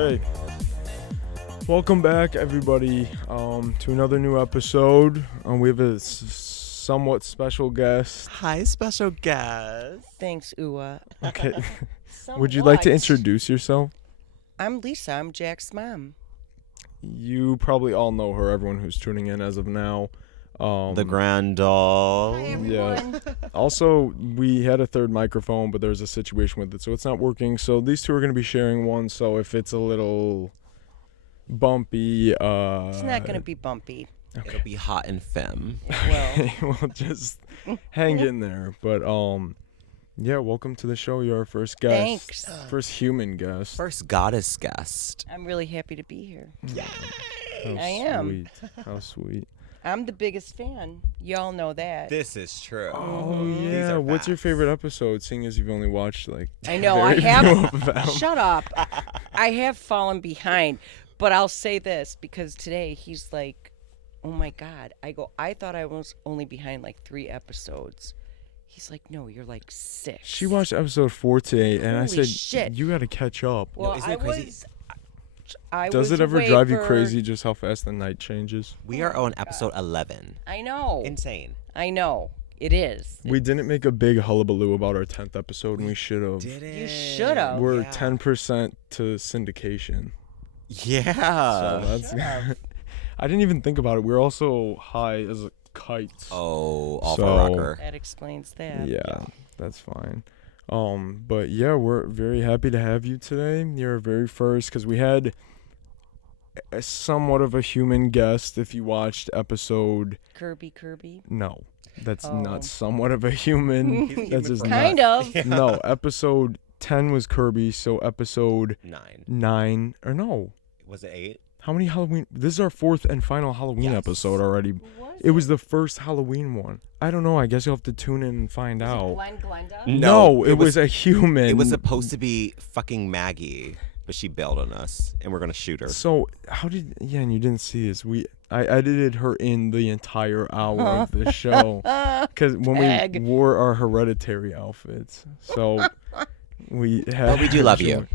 Okay. Welcome back, everybody, to another new episode. We have a somewhat special guest. Hi, special guest. Thanks, Ua. Okay. Would you like to Somewhat. introduce yourself? I'm Lisa. I'm Jack's mom. You probably all know her, everyone who's tuning in as of now. The grand doll. Hi, Yeah. everyone. Also, we had a third microphone, but there's a situation with it, so it's not working. So these two are going to be sharing one, so if it's a little bumpy... It's not going to be bumpy. It'll be hot and femme. It will. Well, just hang in there. But, yeah, welcome to the show. You're our first guest. Thanks. First human guest. First goddess guest. I'm really happy to be here. How I am. Sweet. How sweet. I'm the biggest fan. Y'all know that. This is true. Oh, These yeah. are What's your facts. favorite episode, seeing as you've only watched, like... I know. I very few of have. them? Shut up. I have fallen behind. But I'll say this because today he's like, oh my God. I thought I was only behind like 3 episodes. He's like, no, you're like 6. She watched episode 4 today, and I Holy said, shit. you got to catch up. Well, isn't I it crazy? was. I Does was it ever away drive you for- crazy just how fast the night changes? We are on episode 11. I know. Insane. I know. It is. We didn't make a big hullabaloo about our 10th episode, and we should have. Did it? You should've. We're 10% to syndication. Yeah. So that's. I didn't even think about it. We're also high as a kite. Oh, off So- a rocker. That explains that. Yeah, that's fine. But yeah, we're very happy to have you today. You're our very first, because we had a somewhat of a human guest. If you watched episode, Kirby. no, that's Oh. not somewhat of a human. He's a That's human just for not. Kind of. Yeah. No, episode 10 was Kirby, so episode 9. 9, or no, Was it 8? how many Halloween? This is our 4th and final Halloween Yes. episode already. It was the first Halloween one. I don't know. I guess you'll have to tune in and find out. Glenda? No, it was a human. It was supposed to be fucking Maggie, but she bailed on us, and we're going to shoot her. So how did? Yeah, and you didn't see this. I edited her in the entire hour of the show because when Bag. we wore our hereditary outfits. So we had. But we do love you.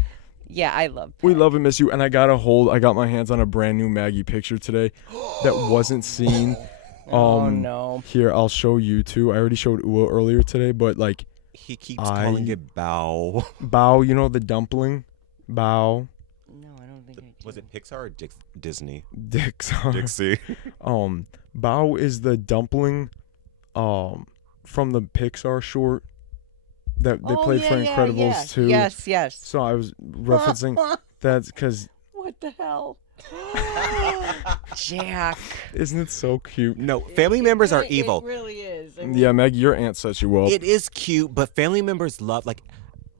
Yeah, I love We love and miss you, and I got my hands on a brand new Maggie picture today that wasn't seen. Oh, no. Here, I'll show you too. I already showed Ua earlier today, but like He keeps calling it Bow. Bao, you know the dumpling, Bao, No, I don't think I do. Was it Pixar or Disney? Dixar. Dixie. Bao is the dumpling, from the Pixar short that they played for Incredibles 2. Yes. So I was referencing that's because What the hell? Jack. isn't it so cute? No, family members are evil. It really is. I mean, Yeah, Maggie, your aunt set you up. It is cute, but family members love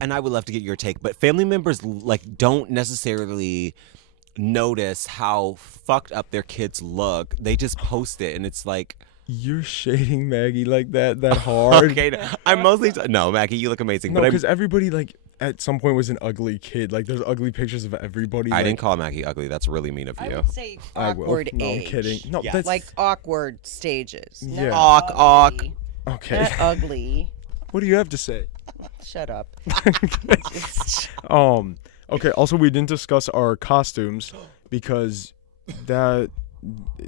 and I would love to get your take, but family members don't necessarily notice how fucked up their kids look. They just post it, and it's like, You're shading Maggie like that hard. okay, no, I'm mostly no, Maggie, you look amazing, No, but because everybody like at some point was an ugly kid. Like there's ugly pictures of everybody. I like, didn't call Maggie ugly. That's really mean of I you. would say I will. awkward No, I'm age. kidding. No, Yes. that's Like awkward stages. not Yeah. Awk, awk. ugly. okay. Not ugly. What do you have to say? Shut up. Okay. Also, we didn't discuss our costumes because that.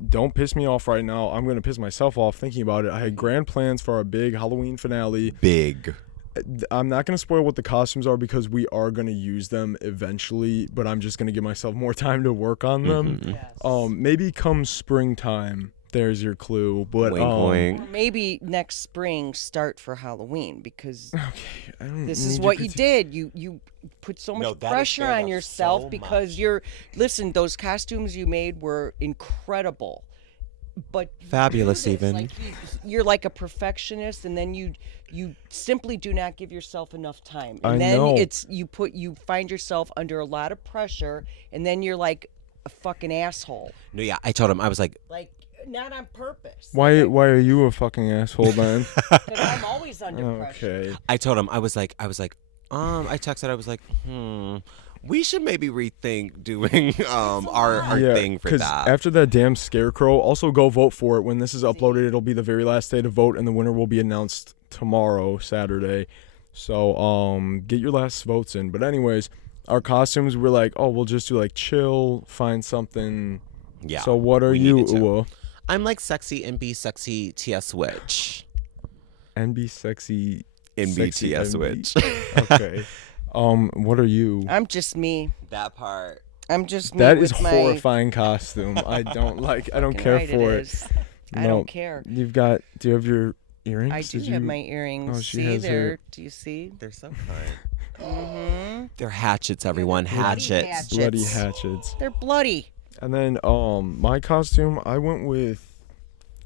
Don't piss me off right now. I'm gonna piss myself off thinking about it. I had grand plans for our big Halloween finale. Big. I'm not gonna spoil what the costumes are because we are gonna use them eventually. But I'm just gonna give myself more time to work on them. Yes. Maybe come springtime. There's your clue. But Wink, wink. Or maybe next spring start for Halloween because I don't this is need what your you critique. did. You put so No, much that is pressure fair on enough, yourself so because much. listen, those costumes you made were incredible. But you Fabulous do this, even. like, you're like a perfectionist, and then you simply do not give yourself enough time, and I then know. you find yourself under a lot of pressure, and then you're like a fucking asshole, No, yeah, I told him, I was like, not on purpose. Why are you a fucking asshole then? Because I'm always under pressure. Okay. I told him, I texted, I was like, we should maybe rethink doing our Yeah, thing for 'cause that. after that damn scarecrow, also go vote for it. When this is uploaded, it'll be the very last day to vote, and the winner will be announced tomorrow, Saturday. So get your last votes in. But anyways, our costumes, we're like, oh, we'll just do like chill, find something. Yeah. So what are we you, needed to. Uwa? I'm like sexy and be sexy TS Witch. And be sexy. NBTS NB. Witch. Okay. What are you? I'm just me. That part. I'm just me. That is with my... horrifying costume. I don't like. I don't Fucking care right for it. is. No, I don't care. You've got. Do you have your earrings? I do Did have you- my earrings. Oh, she See has there? her- Do you see? They're so kind. Mm-hmm. They're hatchets, everyone. bloody Hatchets. hatchets. bloody hatchets. They're bloody. And then my costume, I went with,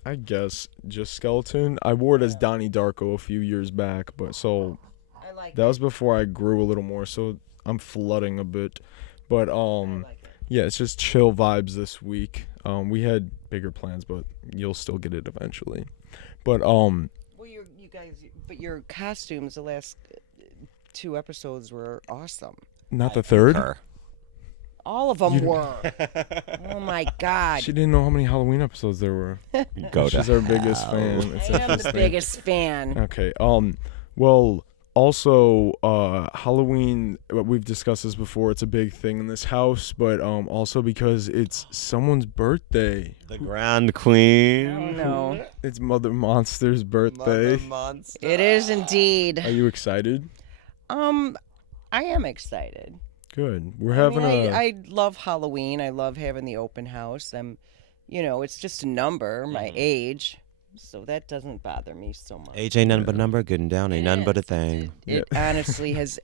I guess, just skeleton. I wore it as Donnie Darko a few years back, but so I like that was before I grew a little more, so I'm flooding a bit. But yeah, it's just chill vibes this week. We had bigger plans, but you'll still get it eventually. But Well, you guys, but your costumes the last 2 episodes were awesome. not the third. Her. All of them You- were. Oh my God. She didn't know how many Halloween episodes there were. Go She's to our biggest hell. fan. I It's am the interesting. biggest fan. Okay. Well, also, Halloween. We've discussed this before. It's a big thing in this house, but also because it's someone's birthday. The Grand Queen. Oh no. It's Mother Monster's birthday. Monster. It is indeed. Are you excited? I am excited. Good. We're having I love Halloween. I love having the open house. It's just a number, my age, so that doesn't bother me so much. Age ain't nothing but a number, good and down ain't nothing but a thing. It honestly has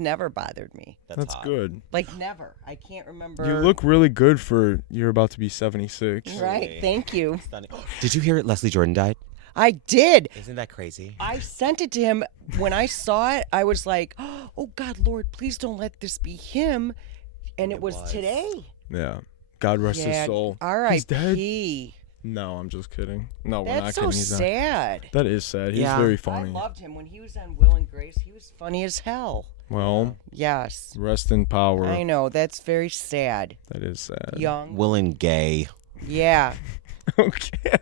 never bothered me. That's hot. good. Like never. I can't remember. You look really good for you're about to be 76. right. Thank you. Stunning. Did you hear Leslie Jordan died? I did. Isn't that crazy? I sent it to him. When I saw it, I was like, "Oh God, Lord, please don't let this be him." And it was today. Yeah. God rest his soul. He's dead. R.I.P. No, I'm just kidding. No, we're not That's kidding. so He's not. sad. That is sad. He's Yeah. very I funny. loved him when he was on Will and Grace. He was funny as hell. Well, Yes, rest in power. I know. That's very sad. That is sad. Young. Will and gay. Yeah. Okay.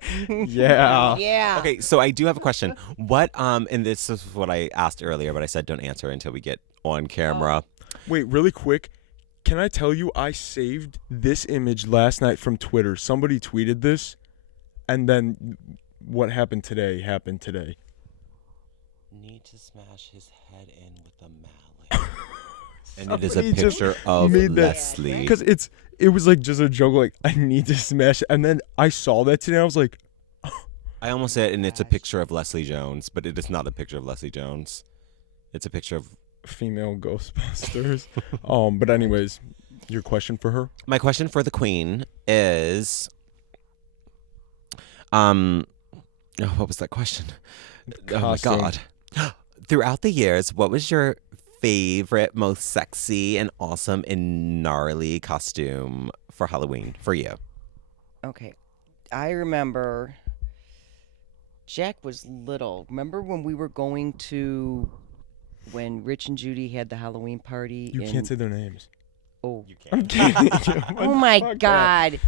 Yeah. Yeah. Okay, so I do have a question. What and this is what I asked earlier, but I said don't answer until we get on camera. Wait, really quick. Can I tell you I saved this image last night from Twitter. Somebody tweeted this, and then what happened today happened today. Need to smash his head in with a mallet. And it is a Somebody just picture of made that- Leslie. Because it was like just a joke, like, I need to smash it. And then I saw that today, and I was like, I almost said, and it's a picture of Leslie Jones, but it is not a picture of Leslie Jones. It's a picture of. female Ghostbusters. But anyways, your question for her? My question for the Queen is, what was that question? Oh my Costume. God! Throughout the years, what was your favorite, most sexy and awesome and gnarly costume for Halloween for you? Okay. I remember Jack was little. Remember when we were going to when Rich and Judy had the Halloween party? You in, can't say their names. Oh. I'm kidding. Oh my God.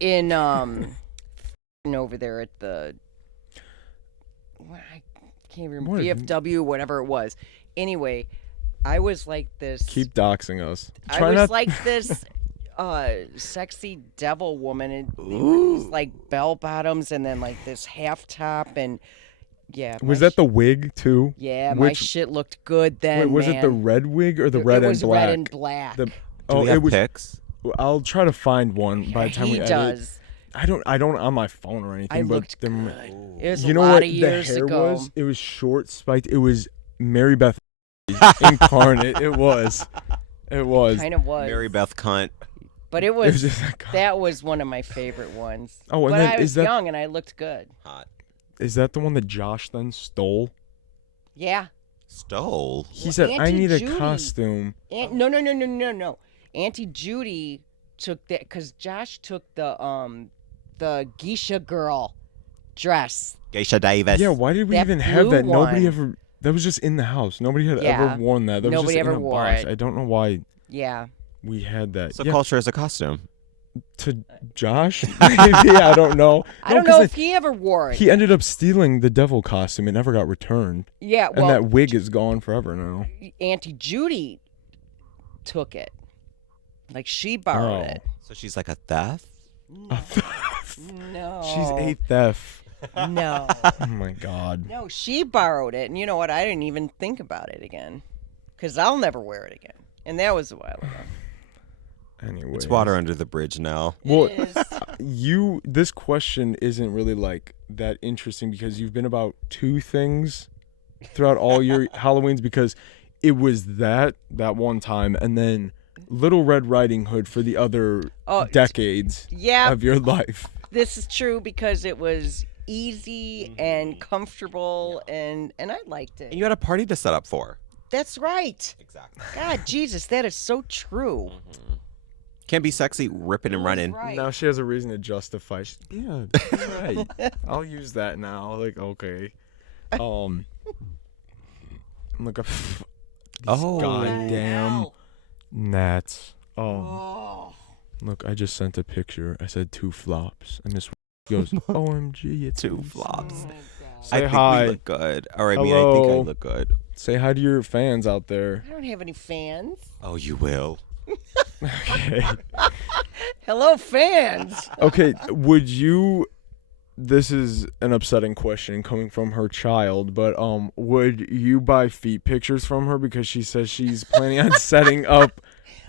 In over there at the I can't remember What? VFW, whatever it was. Anyway, I was like this. Keep doxing us. I was like this sexy devil woman, and it was like bell bottoms, and then like this half top, and yeah. Was my that the wig too? Yeah, my Which- shit looked good then. Wait, was it the man. red wig or the It red was and black? red and black. The, Do oh, we have it was. pics? I'll try to find one by the time he we edit. does. I don't on my phone or anything. I but looked there- good. It was You a know lot what of years the hair ago. was? It was short, spiked. It was Mary Beth incarnate. It was. It was. Kind of was. Mary Beth Cunt. But it It was, was just like, that was one of my favorite ones. Oh, and but then I is was that- young and I looked good. Hot. is that the one that Josh then stole? Yeah. Stole. He Well, said, "I Auntie need a Judy- costume." No. Auntie Judy took that because Josh took the geisha girl dress. Geisha Davis. Yeah, why did we That even have blue that? Nobody one. ever. That was just in the house. Nobody had Yeah. ever worn that. That was Nobody just ever in a wore box. it. I don't know why Yeah. we had that. So Yeah, culture is a costume. to Josh, maybe I don't know. I don't 'cause know if he ever wore it. he ended up stealing the devil costume. It never got returned, yeah. and Well, that wig is gone forever now. Auntie Judy took it. Like she borrowed it. So she's like a theft? No. She's a theft. No. Oh my God. No, she borrowed it. And you know what? I didn't even think about it again. Because I'll never wear it again. And that was a while ago. Anyway. It's water under the bridge now. Well, It is. this question isn't really like that interesting because you've been about two things throughout all your Halloweens, because it was that one time and then Little Red Riding Hood for the other decades Yeah, of your life. this is true because it was easy and comfortable and I liked And it. you had a party to set up for. That's right. Exactly. God, Jesus, that is so true. Can't be sexy ripping and running. Right. Now she has a reason to justify. Yeah, right. I'll use that now. Like, okay. Look up. Oh. Goddamn gnats. Oh. Look, I just sent a picture. I said 2 flops. And Miss goes, OMG, it's 2 flops. Say I think hi. we look good. Or I mean, I think I Hello. look good. Say hi to your fans out there. I don't have any fans. Oh, you will. Okay. Hello, fans. Okay, would you, this is an upsetting question coming from her child, but would you buy feet pictures from her because she says she's planning on setting up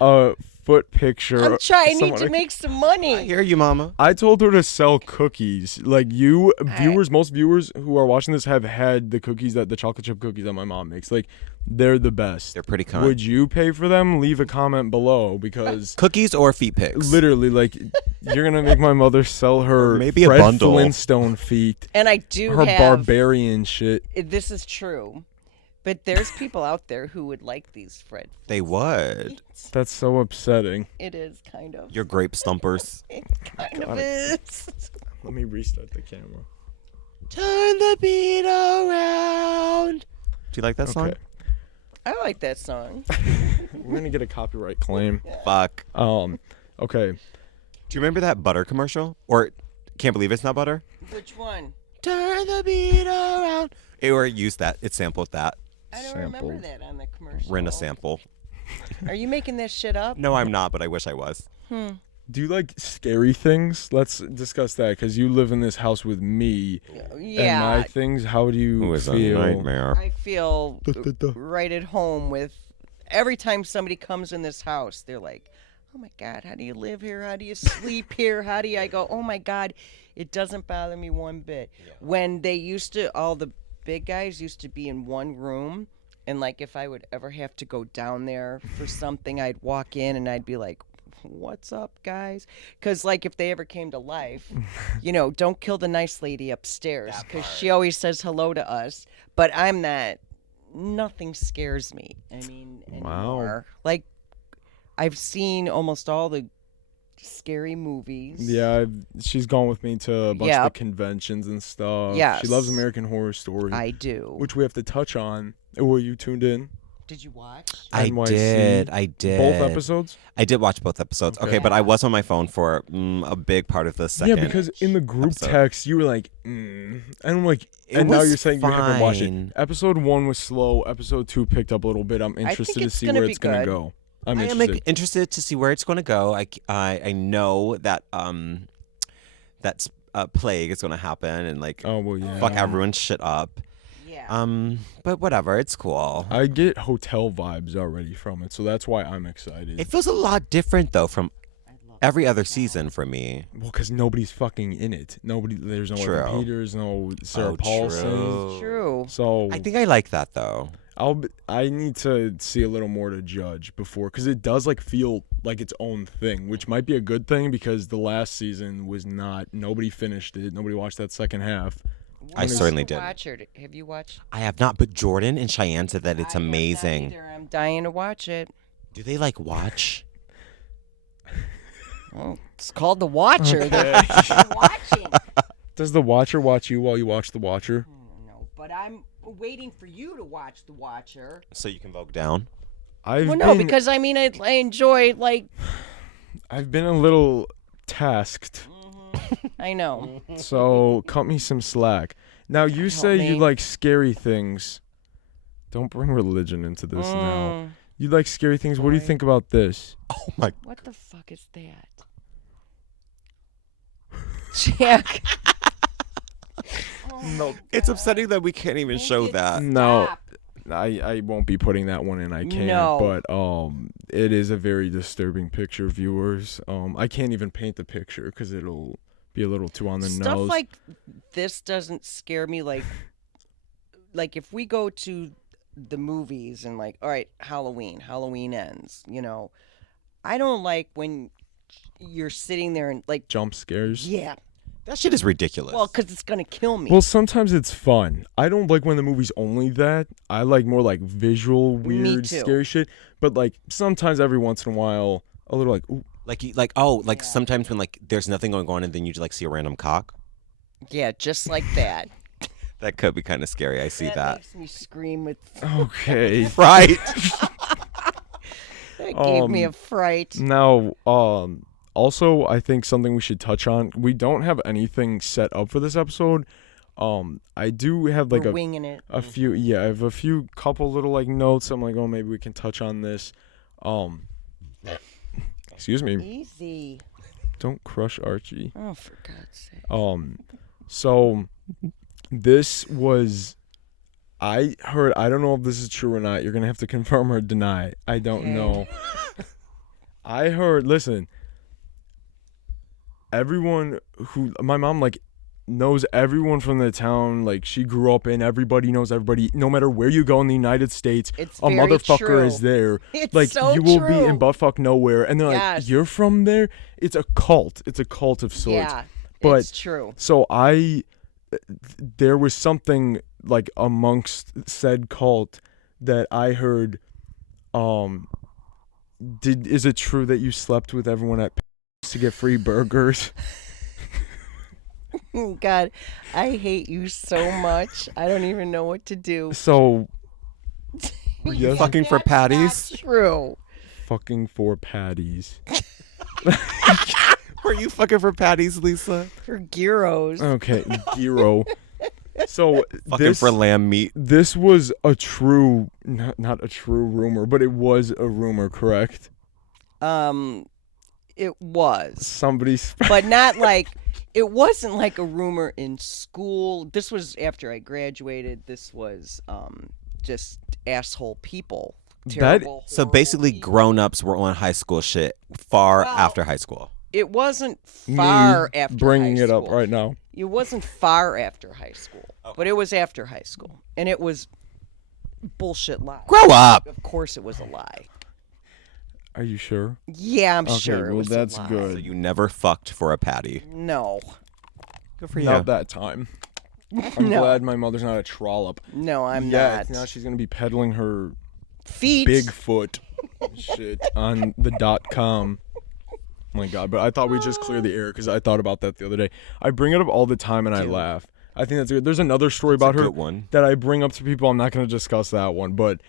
a foot picture? I'm trying. I need someone- to make some I money. hear you, mama. I told her to sell cookies. Like most viewers who are watching this have had the cookies, the chocolate chip cookies that my mom makes. Like, they're the best. They're pretty kind. Would you pay for them? Leave a comment below because Cookies or feet pics? literally, like, you're gonna make my mother sell her Maybe a Fred bundle. Flintstone feet, And I do her have. barbarian shit. This is true. But there's people out there who would like these Fred. They would. That's so upsetting. It is kind of. Your grape stumpers. It kind of is. Let me restart the camera. Turn the beat around. Do you like that song? Okay, I like that song. we're gonna get a copyright claim. Fuck. Okay. Do you remember that butter commercial? Or Can't Believe It's Not Butter? Which one? Turn the beat around. Or it used that. It sampled that. I don't remember Sampled. that on the commercial. Rent a sample. Are you making this shit up? No, I'm not, but I wish I was. Do you like scary things? Let's discuss that because you live in this house with me. And Yeah. my things. How do you It was a feel? nightmare. I feel Duh. right at home with every time somebody comes in this house, they're like, oh my God, how do you live here? How do you sleep here? How do you? I go, oh my God, it doesn't bother me one bit. When they used to, all the big guys used to be in one room. And like if I would ever have to go down there for something, I'd walk in and I'd be like, what's up, guys? Because like if they ever came to life, don't kill the nice lady upstairs because she always says hello to us. But I'm not. Nothing scares me. I mean, anymore. Like I've seen almost all the scary movies. Yeah, she's gone with me to a bunch of Yep. the conventions and stuff. Yes. She loves American Horror Story, I do. which we have to touch on. Were you tuned in? Did you watch? I NYC. did. Both episodes? I did watch both episodes. Okay, but I was on my phone for a big part of the second. Yeah, because in the group episode. text you were like, and I'm like, It and now was you're saying you haven't watched it. fine. Episode 1 was slow. Episode 2 picked up a little bit. I'm think interested to it's see gonna where be it's gonna good. go. I'm I am interested. like, interested to see where it's going to go. I know that that's plague is going to happen and like Oh well, yeah. fuck everyone's shit up. Yeah. But whatever, it's cool. I get hotel vibes already from it, so that's why I'm excited. It feels a lot different though from every other season for me. Well, because nobody's fucking in it. There's no True. Evan Peters, no Sarah Oh, Paulson. true. True. So I think I like that though. I need to see a little more to judge before, because it does like feel like its own thing, which might be a good thing because the last season was not. Nobody finished it. Nobody watched that second half. I What's certainly the did. Watcher? Have you watched? I have not, but Jordan and Cheyenne said that it's I have not amazing. either. I'm dying to watch it. Do they like watch? Oh, it's called The Watcher. They're watching. Does the Watcher watch you while you watch the Watcher? No, but I'm waiting for you to watch The Watcher. So you can vote down. I've Well, no, been, because I mean, I enjoy like I've been a little tasked, I know. so cut me some slack. Now you say you me. like scary things. Don't bring religion into this now. You like scary things. What do you Boy. think about this? Oh my. What the fuck is that? Jack. No. It's upsetting that we can't even show that. No. Stop. I won't be putting that one in. I can't. No. But it is a very disturbing picture, viewers. I can't even paint the picture because it'll be a little too on the Stuff nose. like this doesn't scare me. Like if we go to the movies and like, all right, Halloween ends. You know, I don't like when you're sitting there and like, Jump scares. yeah, That shit is ridiculous. well, because it's gonna kill me. Well, sometimes it's fun. I don't like when the movie's only that. I like more like visual, weird, too. scary shit. But like sometimes every once in a while, a little like, ooh, like sometimes when like there's nothing going on and then you like see a random cock. Yeah, just like that. That could be kind of scary. I see that. makes me scream with. okay. Right. That gave me a Um, fright. Now, also, I think something we should touch on. We don't have anything set up for this episode. I do have like We're winging it. a few. Yeah, I have a few couple little like notes. I'm like, oh, maybe we can touch on this. Excuse me. Easy. Don't crush Archie. Oh, for God's sake. So this was. I heard. I don't know if this is true or not. You're gonna have to confirm or deny. I don't Okay. know. I heard. Listen. Everyone who my mom like knows everyone from the town like she grew up in. Everybody knows everybody. No matter where you go in the United States, It's a very motherfucker true. is there. It's Like so you will true. be in buttfuck nowhere, and they're like, Yes. "You're from there." It's a cult. It's a cult of sorts. Yeah, But- it's true. So there was something like amongst said cult that I heard. Is it true that you slept with everyone at to get free burgers? Oh, God, I hate you so much. I don't even know what to do. So, Were you Yes. fucking for patties? True. fucking for patties. Were you fucking for patties, Lisa? For gyros. Okay, Giro. So Fucking this for lamb meat. this was a true, not a true rumor, but it was a rumor, correct? It was. Somebody's. But not like, it wasn't like a rumor in school. This was after I graduated. This was just asshole people. Terrible. So horrible basically, people. grown-ups were on high school shit far Well, after high school. It wasn't far Me after bringing high it up school. right now. It wasn't far after high school, but it was after high school, and it was bullshit lie. Grow up. Of course, it was a lie. Are you sure? Yeah, I'm Okay, sure. It well, was a that's lie. good. So you never fucked for a patty. No, Good for you. Not that time. I'm No. glad my mother's not a trollop. no, I'm Yet, not. Now she's gonna be peddling her Feet. Bigfoot shit on the .com. Oh my god! But I thought we'd just clear the air because I thought about that the other day. I bring it up all the time and I Dude. laugh. I think that's good. There's another story about her Good one. that I bring up to people. I'm not gonna discuss that one, but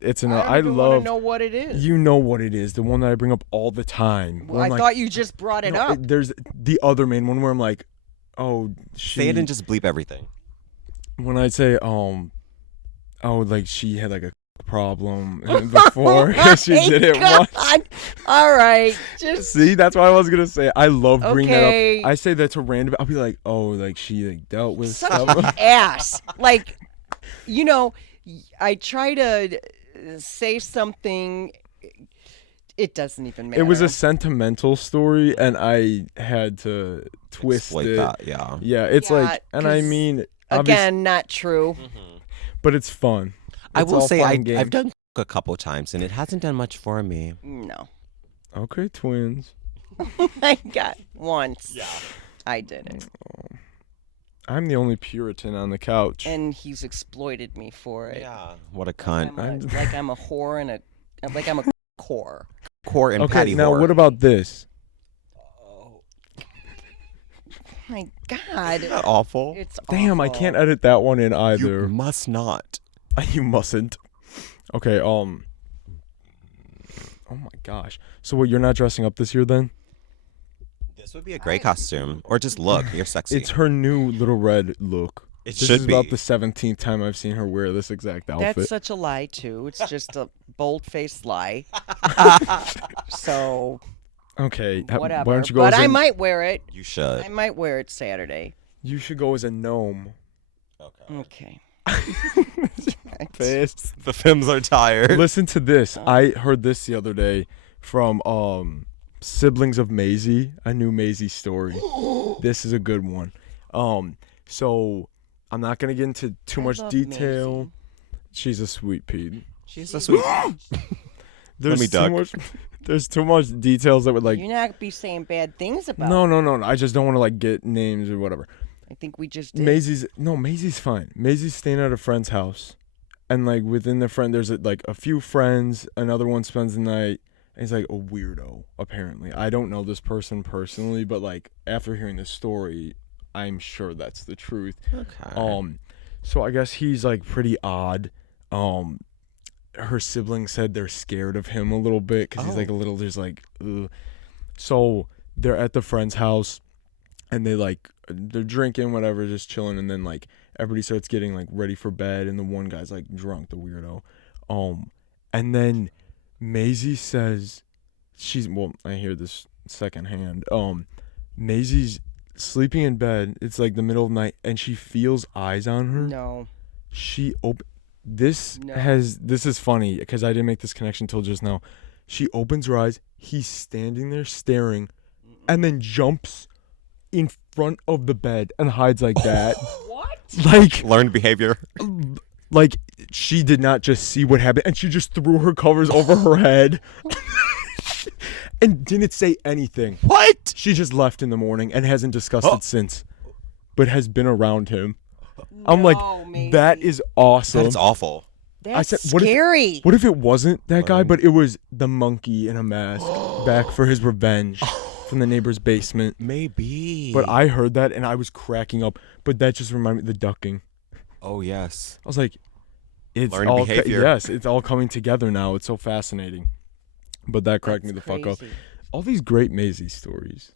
it's an. I I don't even wanna love. know what it is. You know what it is? The one that I bring up all the time. Well, where I I'm like, thought you just brought it no, up. there's the other main one where I'm like, oh, Say it and just bleep everything. when I say oh, like she had like a problem before she did it God. once. All right, just See, that's what I was gonna say. I love bringing Okay. that up. I say that to random. I'll be like, oh, like she like dealt with such stuff. an ass. Like, you know, I try to say something. It doesn't even matter. It was a sentimental story, and I had to twist Exploit it. that, yeah. Yeah, it's Yeah, like, and I 'cause, mean, Again, not true. but it's fun. I It's will all say fun I've and games. done a couple times and it hasn't done much for me. No. Okay, twins. I got once. Yeah. I did it. I'm the only Puritan on the couch. And he's exploited me for it. Yeah. What a cunt. Like I'm a whore and like I'm a whore. Core and Okay, patty now whore. what about this? My God. Isn't that awful? It's Damn, I awful. can't edit that one in You either. must not. You mustn't. Okay, oh my gosh. So what, you're not dressing up this year then? This would be a great costume. Or just look. You're sexy. It's her new Little Red look. It This should is be. about the 17th time I've seen her wear this exact outfit. That's such a lie too. It's just a bold-faced lie. So Okay, why whatever. don't you go But as I a- might wear it. You should. I might wear it Saturday. You should go as a gnome. Okay. Okay. Face. The films are tired. Listen to this. I heard this the other day from siblings of Maisie. I knew Maisie's story. This is a good one. So I'm not gonna get into too much love detail. Maisie. She's a sweet pea. She's so sweet. There's me too duck. much. There's too much details that would like. You're not be saying bad things about. No. I just don't want to like get names or whatever. I think we just did. Maisie's fine. Maisie's staying at a friend's house, and like within the friend, there's like a few friends. Another one spends the night. And he's like a weirdo. Apparently, I don't know this person personally, but like after hearing this story, I'm sure that's the truth. Okay. So I guess he's like pretty odd. Her siblings said they're scared of him a little bit because he's like a little. There's like, ugh. So they're at the friend's house, and they're drinking whatever, just chilling, and then like everybody starts getting like ready for bed, and the one guy's like drunk, the weirdo. And then Maisie says I hear this secondhand. Maisie's sleeping in bed. It's like the middle of the night, and she feels eyes on her. No. This is funny because I didn't make this connection till just now. She opens her eyes. He's standing there staring, and then jumps in front of the bed and hides like that. What? Like Learned behavior. Like she did not just see what happened, and she just threw her covers over her head and didn't say anything. What? She just left in the morning and hasn't discussed it since, but has been around him. I'm No, like, Maisie. that is awesome. That is awful. That's I said, what if- scary. What if it wasn't that guy, but it was the monkey in a mask back for his revenge from the neighbor's basement? Maybe. But I heard that and I was cracking up. But that just reminded me of the ducking. Oh, yes. I was like, it's Learned all behavior. yes, it's all coming together now. It's so fascinating. But that cracked me the fuck up. Crazy. All these great Maisie stories.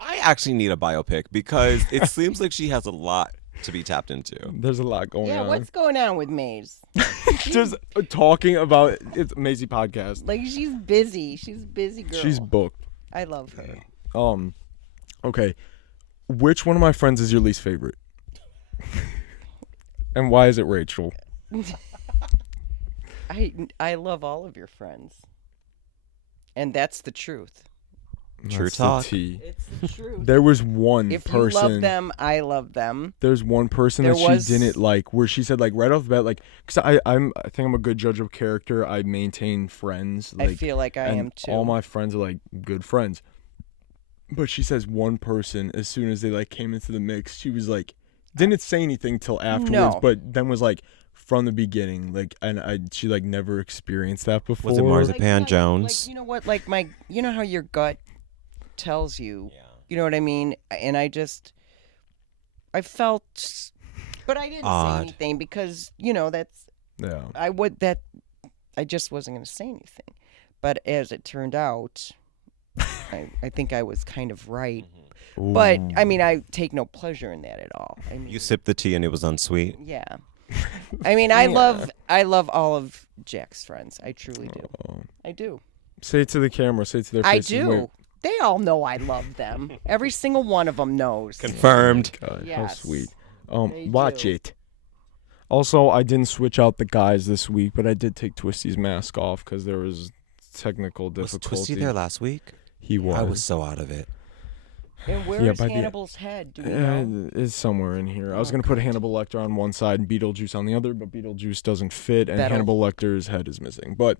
I actually need a biopic because it seems like she has a lot to be tapped into. There's a lot going Yeah, on. what's going on with Maze? Just talking about it's Maisie podcast. Like she's busy. She's a busy girl. She's booked. I love her. Okay. Which one of my friends is your least favorite? And why is it Rachel? I love all of your friends. And that's the truth. True That's the talk. tea. It's the truth. There was one If you person. love them, I love them. There's one person There that was- she didn't like, where she said like right off the bat, like, because I think I'm a good judge of character. I maintain friends. Like, I feel like I and am too. all my friends are like good friends. But she says one person, as soon as they like came into the mix, she was like, didn't say anything till afterwards, No. but then was like from the beginning, like, and she like never experienced that before. Was it Marzipan Like, Jones? Like, you know what? Like you know how your gut tells you. You know what I mean? And I felt, but I didn't Odd. say anything because that's Yeah. I just wasn't going to say anything. But as it turned out, I think I was kind of right. But I mean, I take no pleasure in that at all. I mean, You sipped the tea and it was unsweet. yeah. I mean, I love all of Jack's friends. I truly do. I do. Say it to the camera. Say it to their I faces. do. Wait. They all know I love them. Every single one of them knows. Confirmed. God, how Yes. sweet. They Watch do. it. Also, I didn't switch out the guys this week, but I did take Twisty's mask off because there was technical Was difficulty. Twisty there last week? He was. I was so out of it. And where Yeah, is by the- Hannibal's head? Do we know? It's somewhere in here. I was Oh, gonna put Hannibal Lecter on one side and Beetlejuice on the other, but Beetlejuice doesn't fit, and That'll- Hannibal Lecter's head is missing. But,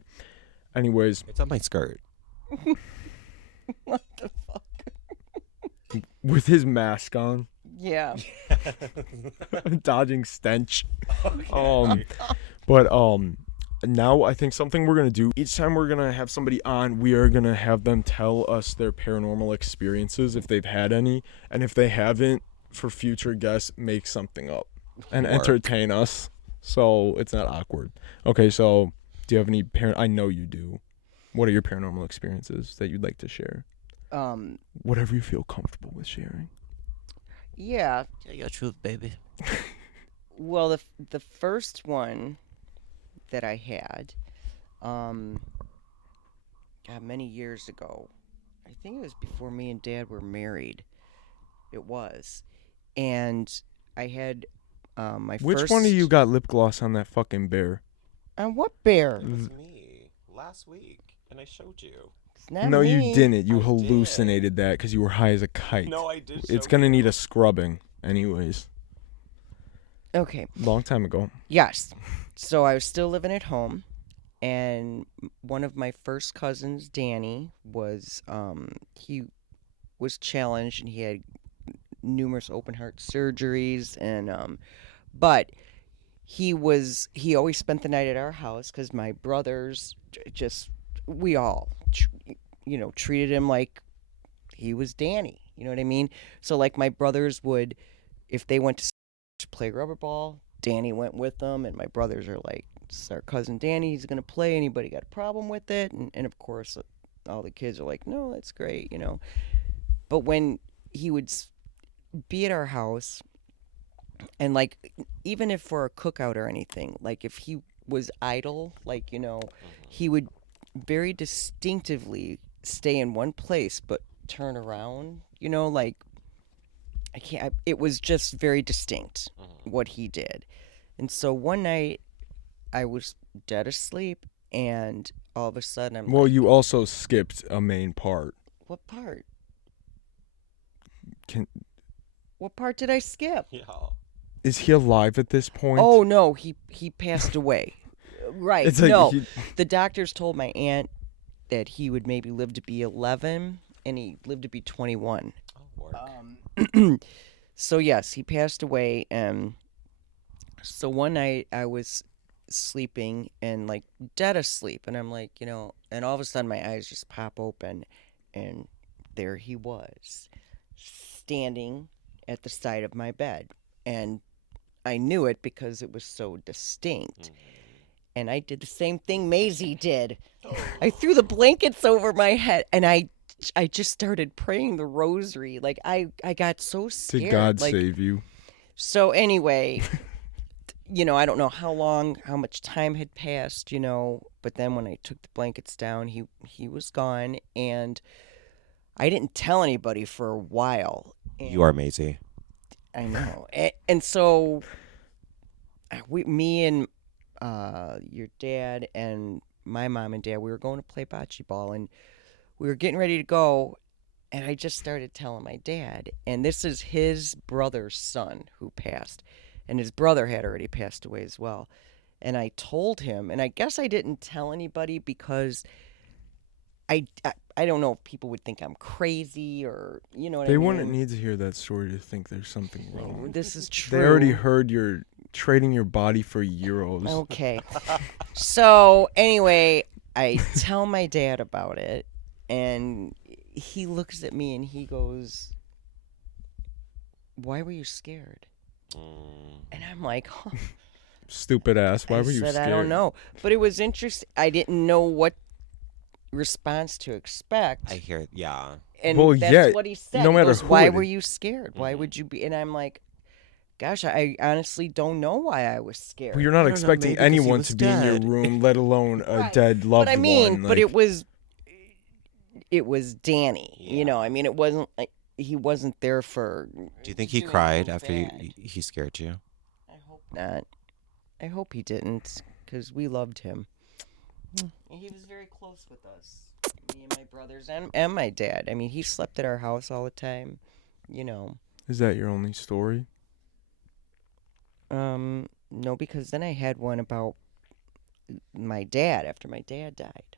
anyways, It's on my skirt. What the fuck? with his mask on, Yeah. dodging stench. But now I think something we're gonna do each time we're gonna have somebody on, we are gonna have them tell us their paranormal experiences if they've had any, and if they haven't, for future guests, make something up and Work. entertain us, so it's not awkward. Okay, so do you have any I know you do. What are your paranormal experiences that you'd like to share? Whatever you feel comfortable with sharing. Yeah. Tell your truth, baby. Well, the first one that I had, um, God, many years ago. I think it was before me and Dad were married. It was, and I had my Which first. one of you got lip gloss on that fucking bear? On what bear? It was me last week, and I showed you. It's not No, you me. didn't. You I hallucinated that because you were high as a kite. No, I did. It's show gonna you. need a scrubbing, anyways. Okay. Long time ago. Yes. So I was still living at home, and one of my first cousins, Danny, was he was challenged, and he had numerous open heart surgeries, and but he always spent the night at our house because my brothers just we all treated him like he was Danny. You know what I mean? So like my brothers would, if they went to play rubber ball, Danny went with them, and my brothers are like, "It's our cousin Danny. He's gonna play. Anybody got a problem with it?" And of course, all the kids are like, "No, that's great," you know. But when he would be at our house, and like even if for a cookout or anything, like if he was idle, like he would very distinctively stay in one place but turn around, like it was just very distinct what he did. And so one night I was dead asleep, and all of a sudden I'm Well, like, you also skipped a main part. what part? Can What part did I skip? Yeah. Is he alive at this point? Oh no, he passed away. Right. It's like no. he- The doctors told my aunt that he would maybe live to be 11, and he lived to be 21. Oh, work. So yes, he passed away, and so one night I was sleeping and like dead asleep, and I'm like, and all of a sudden my eyes just pop open, and there he was, standing at the side of my bed, and I knew it because it was so distinct. And I did the same thing Maisie did. I threw the blankets over my head, and I just started praying the rosary. Like I got so scared. Did God like, save you? So anyway, I don't know how much time had passed, but then when I took the blankets down, he was gone, and I didn't tell anybody for a while. And You are Maisie. I know. And so me and your dad and my mom and dad, we were going to play bocce ball, and we were getting ready to go, and I just started telling my dad, and this is his brother's son who passed, and his brother had already passed away as well. And I told him, and I guess I didn't tell anybody because I don't know if people would think I'm crazy, or what I They mean. wouldn't need to hear that story to think there's something wrong. This is true. They already heard you're trading your body for euros. Okay. So anyway, I tell my dad about it, and he looks at me and he goes, "Why were you scared?" And I'm like, huh. Stupid ass. Why I were you said, scared? I don't know. But it was interesting. I didn't know what response to expect. I hear. Yeah. And Well, that's yeah, what he said. no He matter goes, who why it were is. you scared? Why would you be? And I'm like, gosh, I honestly don't know why I was scared. Well, you're not I don't know, expecting maybe 'cause he anyone was to be in dead. your room, let alone a Right. dead loved But I mean, one. but like- it was Danny. Yeah. I mean, it wasn't like he wasn't there for. Do you think he doing cried no after bad. he scared you? I hope not. I hope he didn't, because we loved him. He was very close with us, me and my brothers, and my dad. I mean, he slept at our house all the time. Is that your only story? No, because then I had one about my dad after my dad died.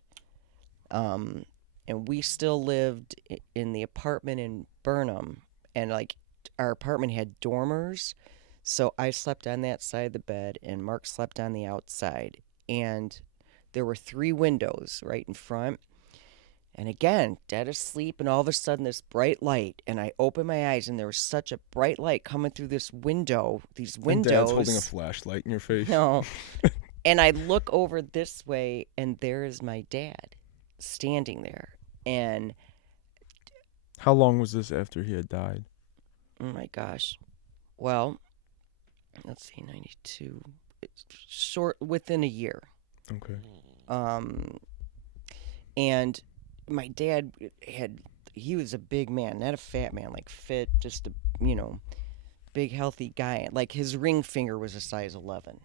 And we still lived in the apartment in Burnham, and like our apartment had dormers, so I slept on that side of the bed, and Mark slept on the outside, and there were 3 windows right in front. And again, dead asleep, and all of a sudden this bright light, and I opened my eyes, and there was such a bright light coming through this window, these And windows. Dad's holding a flashlight in your face. No. And I look over this way, and there is my dad standing there. And How long was this after he had died? Oh my gosh. Well, let's see, 92. It's short within a year. Okay. Um, and my dad he was a big man, not a fat man, like fit, just a, big healthy guy. Like his ring finger was a size 11.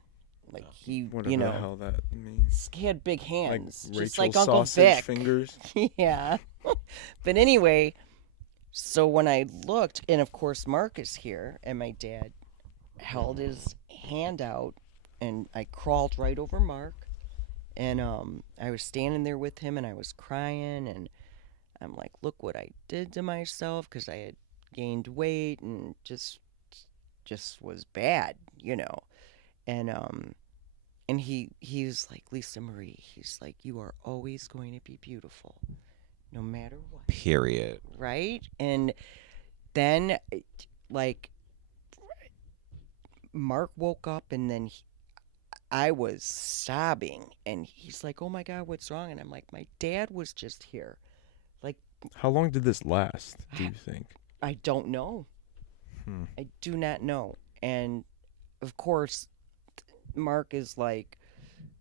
Like he, Whatever the hell that means. he had big Like hands, just Rachel like Uncle sausage Vic. fingers. Yeah. But anyway, so when I looked, and of course Mark is here, and my dad held his hand out, and I crawled right over Mark, and I was standing there with him, and I was crying, and I'm like, look what I did to myself, because I had gained weight and just was bad, and he's like, Lisa Marie, he's like, you are always going to be beautiful, no matter what. Period. Right? And then, like, Mark woke up, and then I was sobbing, and he's like, oh my God, what's wrong? And I'm like, my dad was just here. Like, How long did this last, do you think? I don't know. I do not know. And of course, Mark is like,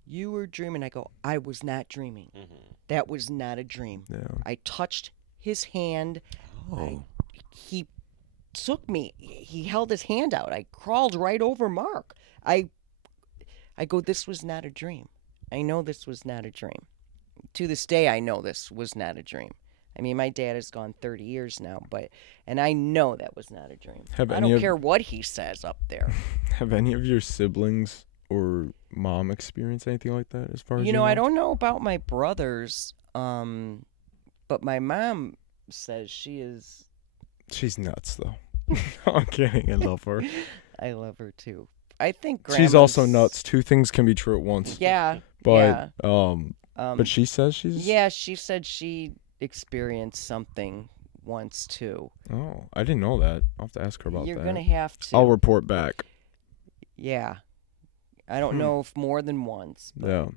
you were dreaming. I go, I was not dreaming. That was not a dream. Yeah. I touched his hand. Oh. He took me. He held his hand out. I crawled right over Mark. I go, this was not a dream. I know this was not a dream. To this day, I know this was not a dream. I mean, my dad has gone 30 years now, and I know that was not a dream. I don't care what he says up there. Have any of your siblings or mom experienced anything like that as far as You know, I don't know about my brothers, but my mom says she's nuts, though. I'm kidding. I love her. I love her too. I think She's also Grandma's- nuts. Two things can be true at once. Yeah, But yeah. but she says she's. Yeah, she said she experienced something once too. Oh, I didn't know that. I'll have to ask her about You're that. gonna have to. I'll report back. Yeah, I don't know if more than once, Yeah.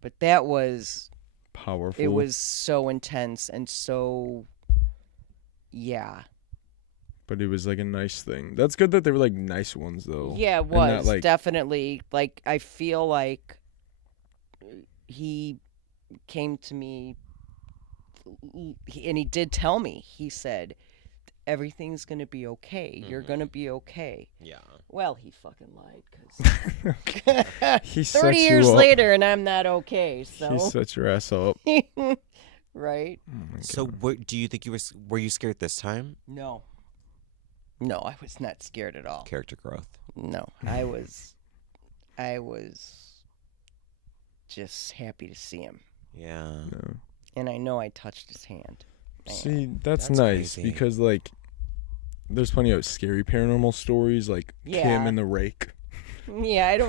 but that was. Powerful. It was so intense and so. Yeah. But it was like a nice thing. That's good that they were like nice ones though. Yeah, it And not, was like- definitely like I feel like he came to me and he did tell me. He said, "Everything's gonna be okay. You're gonna be okay." Yeah. Well, he fucking lied because He set 30 you years up. later and I'm not okay. He So set your ass up. right? Oh my So, God. do you think were you scared this time? No, I was not scared at all. Character growth. No, I was just happy to see him. Yeah. No. And I know I touched his hand. See, that's That's nice crazy. because like there's plenty of scary paranormal stories like Yeah. Kim and the Rake. Yeah,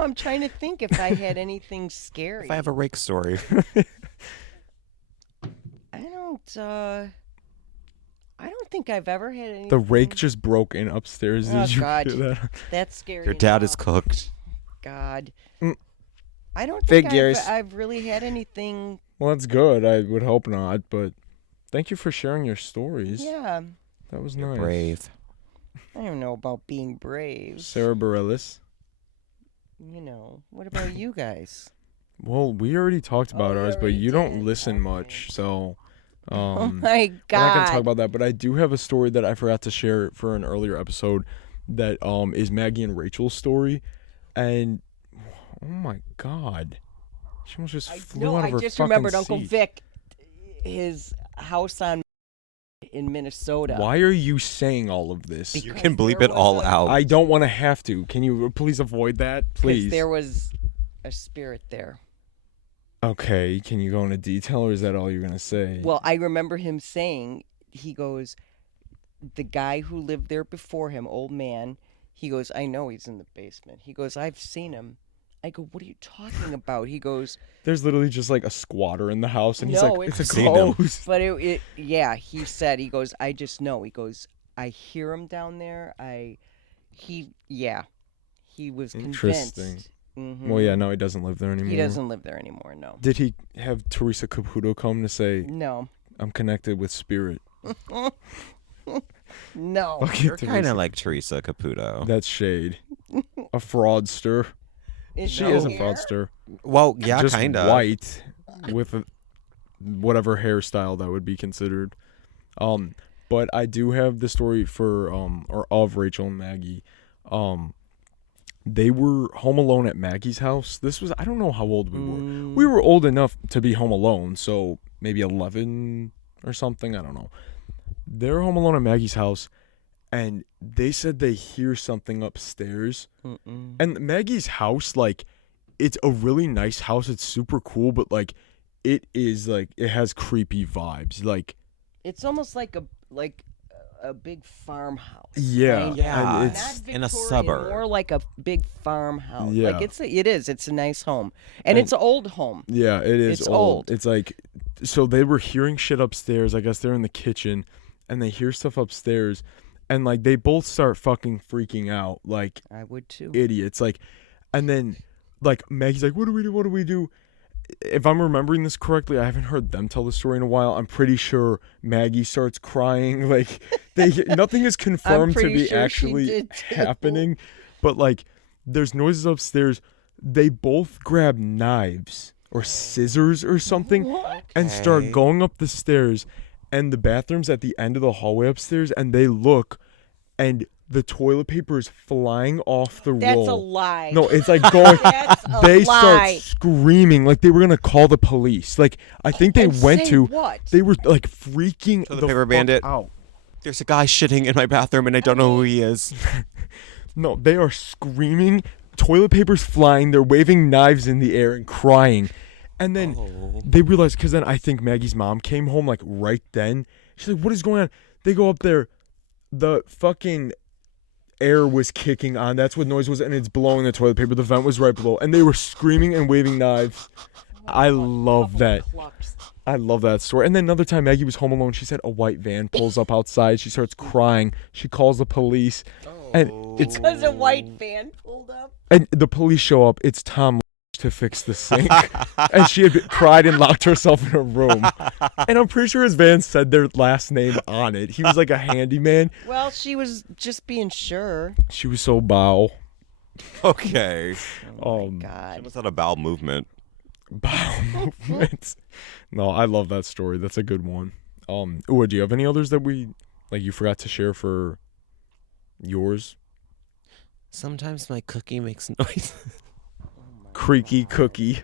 I'm trying to think if I had anything scary. If I have a rake story. I don't think I've ever had anything. The rake just broke in upstairs. Oh, Did you God. hear that? That's scary. Your dad is enough. cooked. God. Mm. I don't think Figures. I've really had anything. Well, that's good. I would hope not, but thank you for sharing your stories. Yeah. That was You're nice. brave. I don't know about being brave. Sarah Bareilles. What about you guys? Well, we already talked about you ours, but already you don't did. listen much, so Oh I'm my not gonna talk God. about that. But I do have a story that I forgot to share for an earlier episode. That is Maggie and Rachel's story, and oh my God, she almost just flew out of her I just fucking remembered Uncle seat. Vic, his house in Minnesota. Why are you saying all of this? You Because can bleep there it all was a- out. I don't want to have to. Can you please avoid that, Because please? there was a spirit there. Okay, can you go into detail, or is that all you're gonna say? Well, I remember him saying, he goes, the guy who lived there before him, old man, he goes, I know he's in the basement. He goes, I've seen him. I go, what are you talking about? He goes, There's literally just like a squatter in the house, and he's No, like, it's a I've seen him. ghost. but he said, he goes, I just know. He goes, I hear him down there. He was Interesting. convinced. Mhm. Well, yeah, no, he doesn't live there anymore. He doesn't live there anymore, no. Did he have Teresa Caputo come to say, No. I'm connected with spirit? No. Fucking You're kind Teresa. of like Teresa Caputo. That's shade. A fraudster. Is She is a hair? fraudster. Well, yeah, Just kind of. white with whatever hairstyle that would be considered. But I do have the story for or of Rachel and Maggie. They were home alone at Maggie's house. This was, I don't know how old we were. We were old enough to be home alone, so maybe 11 or something, I don't know. They're home alone at Maggie's house, and they said they hear something upstairs. And Maggie's house, like, it's a really nice house. It's super cool, but like it is like it has creepy vibes. Like It's almost like a big farmhouse. yeah, kind of. Yeah, and it's Not in a Victorian, suburb. More like a big farmhouse. Yeah. Like it is. It's a nice home, and And- it's an old home. yeah, it is It's old. old. It's like, so they were hearing shit upstairs. I guess they're in the kitchen, and they hear stuff upstairs, and like they both start fucking freaking out like I would too. idiots. Like, and then like Maggie's like, "What do we do? What do we do?" If I'm remembering this correctly, I haven't heard them tell the story in a while. I'm pretty sure Maggie starts crying. Like nothing is confirmed to pretty be sure she actually did, too. happening, but like there's noises upstairs. They both grab knives or scissors or something What? and start Okay. going up the stairs, and the bathroom's at the end of the hallway upstairs, and they look, and the toilet paper is flying off the That's roll. a lie. No, it's like going. That's a They lie. start screaming like they were gonna call the police. Like I think they And went say to. what? They were like freaking Toilet the paper fuck bandit. out. There's a guy shitting in my bathroom and I don't know who he is. No, they are screaming. Toilet paper's flying. They're waving knives in the air and crying. And then Oh. they realize, because then I think Maggie's mom came home like right then. She's like, "What is going on?" They go up there. The fucking air was kicking on. That's what noise was, and it's blowing the toilet paper. The vent was right below, and they were screaming and waving knives. I love that. I love that story. And then another time Maggie was home alone, she said a white van pulls up outside. She starts crying. She calls the police. And it's Because a white van pulled up. and the police show up. It's Tom to fix the sink. And she had cried and locked herself in a room. And I'm pretty sure his van said their last name on it. He was like a handyman. Well, she was just being sure. She was so bow. Okay. Oh my She God. must have a bowel movement. Bow movements. No, I love that story. That's a good one. Do you have any others that you forgot to share for yours? Sometimes my cookie makes noise Creaky cookie.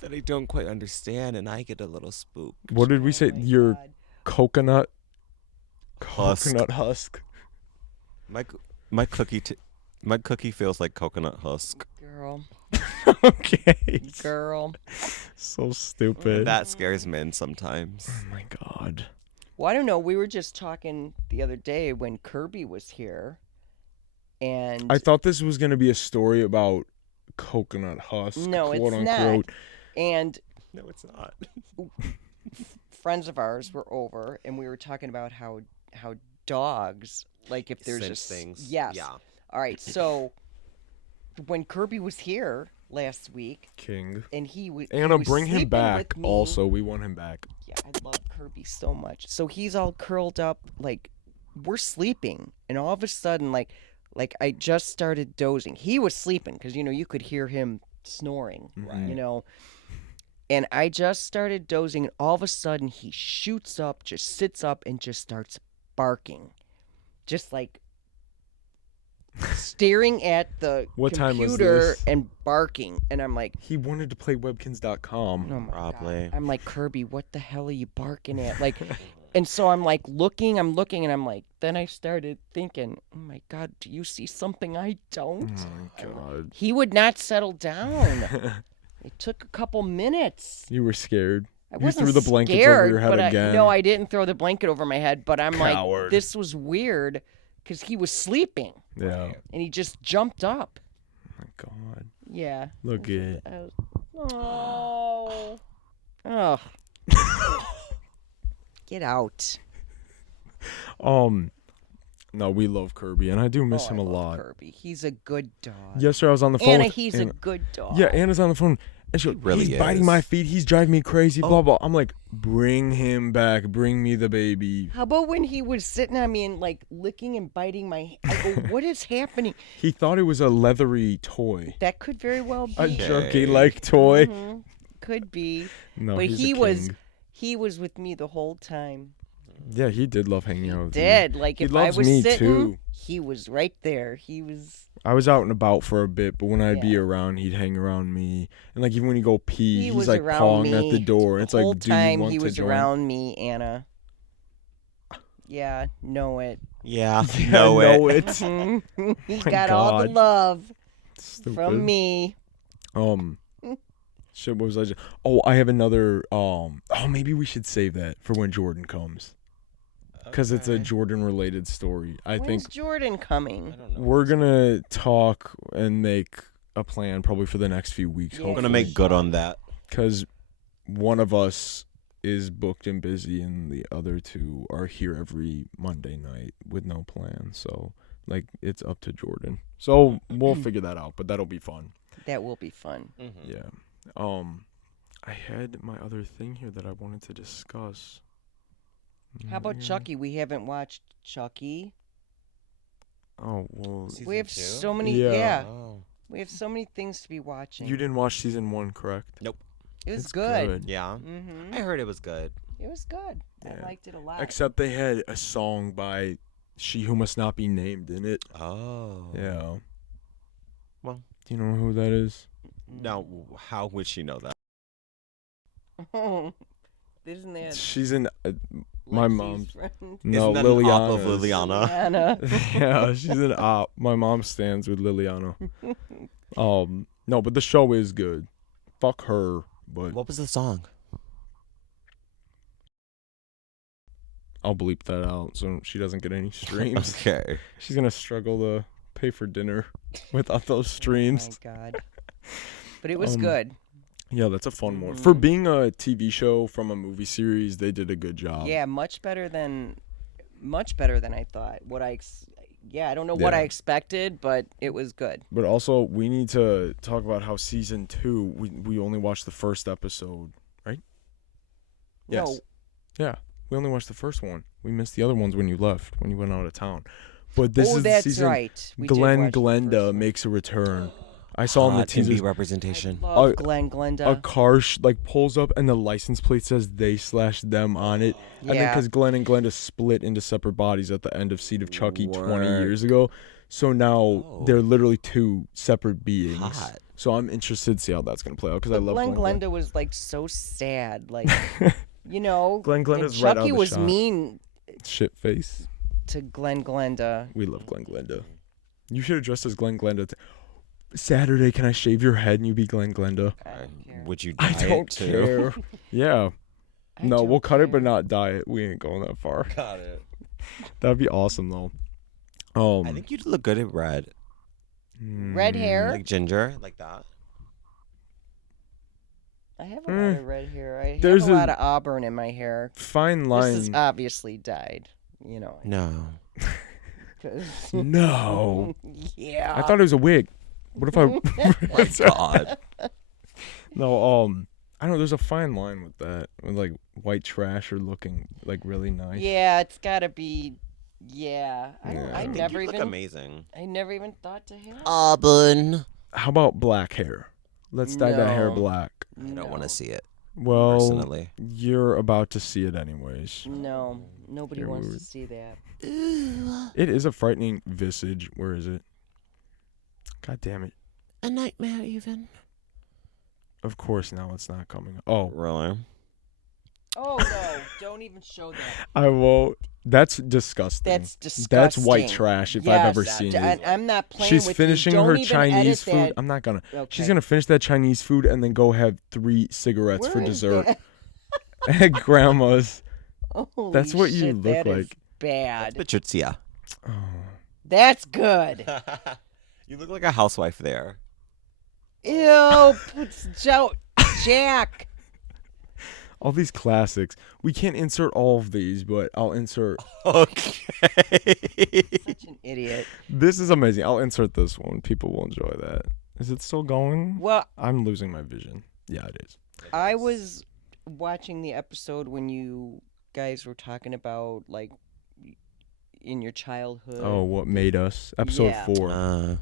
that I don't quite understand and I get a little spooked. What did we say? Oh my Your God. coconut Husk. coconut husk. My cookie feels like coconut husk. Girl. Okay. Girl. So stupid. That scares men sometimes. Oh my god. Well, I don't know. We were just talking the other day when Kirby was here. And I thought this was gonna be a story about coconut husk. No, it's quote not. unquote. and No, it's not. friends of ours were over and we were talking about how dogs, like if there's Sense a things. yes. Yeah. All right. So when Kirby was here last week King. and he was Anna, was bring him sleeping back. with me. Also, we want him back. Yeah, I love Kirby so much. So he's all curled up, like we're sleeping, and all of a sudden, like I just started dozing. He was sleeping because you could hear him snoring, Right. And I just started dozing, and all of a sudden he shoots up, just sits up, and just starts barking, just like staring at the What time was computer this? and barking. And I'm like, He wanted to play webkins.com. oh my Probably. God. I'm like, Kirby, what the hell are you barking at? Like, and so I'm like looking, and I'm like, then I started thinking, oh my God, do you see something I don't? Oh my god. He would not settle down. It took a couple minutes. You were scared. I You wasn't threw the blankets scared, over your head but again. No, I didn't throw the blanket over my head, but I'm Coward. like, this was weird because he was sleeping Yeah. and he just jumped up. Oh my god. Yeah. Look at. Oh. Oh. Get out. No, we love Kirby, and I do miss Oh, him I a love lot. Kirby. He's a good dog. Yesterday I was on the phone Anna, with he's a good dog. Yeah, Anna's on the phone, And she goes, Really he's biting my is. feet. He's driving me crazy, Oh. blah, blah. I'm like, bring him back. Bring me the baby. How about when he was sitting on me and like licking and biting my? I go, what is happening? He thought it was a leathery toy. That could very well be. A Okay. jerky-like toy. Mhm. Could be. No, But he's he a was king. he was with me the whole time. Yeah, he did love hanging out with you. Did like He if I loves was me, sitting, too. he was right there. He was. I was out and about for a bit, but when I'd be Yeah. around, he'd hang around me. And like even when you go pee, He he's was like around pawing me at the door. It's the whole like, do you time want he to was join? around me, Anna. Yeah, know it. Yeah, Yeah, know it. know it. Mhm. He My got all the God. love Stupid. from me. Shit, what was I just... Oh, I have another, maybe we should save that for when Jordan comes. Because it's a Okay. Jordan-related story. I When's think Jordan coming? I don't know. we're gonna talk and make a plan probably for the next few weeks. Yeah. I'm gonna make good on that. Because one of us is booked and busy, and the other two are here every Monday night with no plan. So, like, it's up to Jordan. So we'll figure that out, but that'll be fun. That will be fun. Mm-hmm. Yeah. I had my other thing here that I wanted to discuss. How about Yeah. Chucky? We haven't watched Chucky. Oh well, We have so many. Yeah. Yeah, Oh. we have so many things to be watching. you didn't watch season 1, correct? Nope. It was It's good. Yeah. Mm-hmm. I heard it was good. It was good. Yeah. I liked it a lot. Except they had a song by She Who Must Not Be Named in it. Oh. Yeah. Well. Do you know who that is? Now, how would she know that? Isn't that She's in my Lexi's mom's. friend? No, Isn't that an op of Liliana's. Liliana? Anna. Yeah, she's an op. My mom stands with Liliana. No, but the show is good. Fuck her, but What was the song? I'll bleep that out so she doesn't get any streams. Okay. She's gonna struggle to pay for dinner without those streams. Oh my god. But it was Um, good. Yeah, that's a fun one. For Mhm. being a TV show from a movie series, they did a good job. Yeah, much better than I thought. I don't know what Yeah. I expected, but it was good. But also, we need to talk about how season 2, we only watched the first episode, right? Yes. No, Yeah, we only watched the first one. We missed the other ones when you left, when you went out of town. But this is the that's season. right. We did Glenn watch the first Glenda one. makes a return. I saw in the Hot teasers NB representation. I love a- Glenn a Glenda. car pulls up and the license plate says they/them on it. And then Yeah. because Glenn and Glenda split into separate bodies at the end of Seed of Chucky 20 Word. years ago. So now Oh. they're literally two separate beings. Hot. So I'm interested to see how that's going to play out because I love Glenn Glenn Glenda was like so sad, like you know. Glenn and Glenda's right out Chucky of the was shot. mean Shit face. to Glenn Glenda. We love Glenn Glenda. You should have dressed as Glenn Glenda. Saturday, can I shave your head and you be Glenn Glenda? I don't care. Would you dye I don't it too? care. Yeah. I No, don't we'll cut it but care. not dye it. We ain't going that far. Got it. That'd be awesome though. I think you'd look good at red. Red hair? Like ginger, like that. I have a lot of red hair. I There's have a a- lot of auburn in my hair. Fine This is line. obviously dyed. You know. No. 'cause- No. yeah. I thought it was a wig. What if I? My God. No. I don't know. There's a fine line with that. With like white trash or looking like really nice. Yeah, it's gotta be. Yeah. Yeah. I I think never you look even. amazing. I never even thought to have. Auburn. How about black hair? Let's dye that hair No. black. I don't want to see it Well, personally. you're about to see it anyways. No, nobody Here wants we to would- see that. It is a frightening visage. Where is it? God damn it. A nightmare, even. Of course now it's not coming. Oh, Really? Oh no! Don't even show that. I won't. That's disgusting. That's disgusting. That's white trash if I've ever Yes, seen I, it. I'm not playing She's with finishing you. Don't her even Chinese edit food. that. I'm not gonna. Okay. She's gonna finish that Chinese food and then go have 3 cigarettes for Where is dessert that? at grandma's. Holy That's what you shit, look that is like. bad. Patricia. Oh. That's good. You look like a housewife there. Ew, Jack. All these classics. We can't insert all of these, but I'll insert. Okay. Such an idiot. This is amazing. I'll insert this one. People will enjoy that. Is it still going? Well, I'm losing my vision. Yeah, it is. I was watching the episode when you guys were talking about like in your childhood. Oh, what made us? Episode Yeah. 4.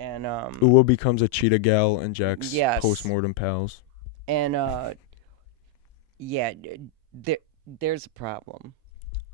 And Uwa becomes a cheetah gal and Jack's Yes. postmortem pals. and yeah, there's a problem.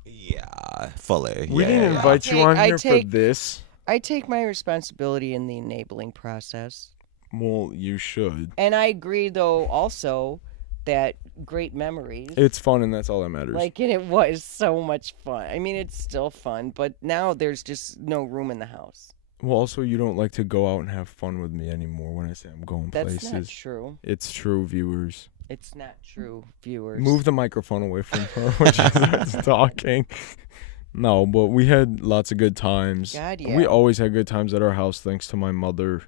Yeah, fully. We Yeah, didn't yeah. invite you on I here for take- this. I take my responsibility in the enabling process. Well, you should. And I agree, though, also that great memories. It's fun, and that's all that matters. Like, and it was so much fun. I mean, it's still fun, but now there's just no room in the house. Well, also, you don't like to go out and have fun with me anymore when I say I'm going That's places. not true. It's true, viewers. It's not true, viewers. Move the microphone away from her when she starts talking. No, but we had lots of good times. God, yeah. We always had good times at our house, thanks to my mother.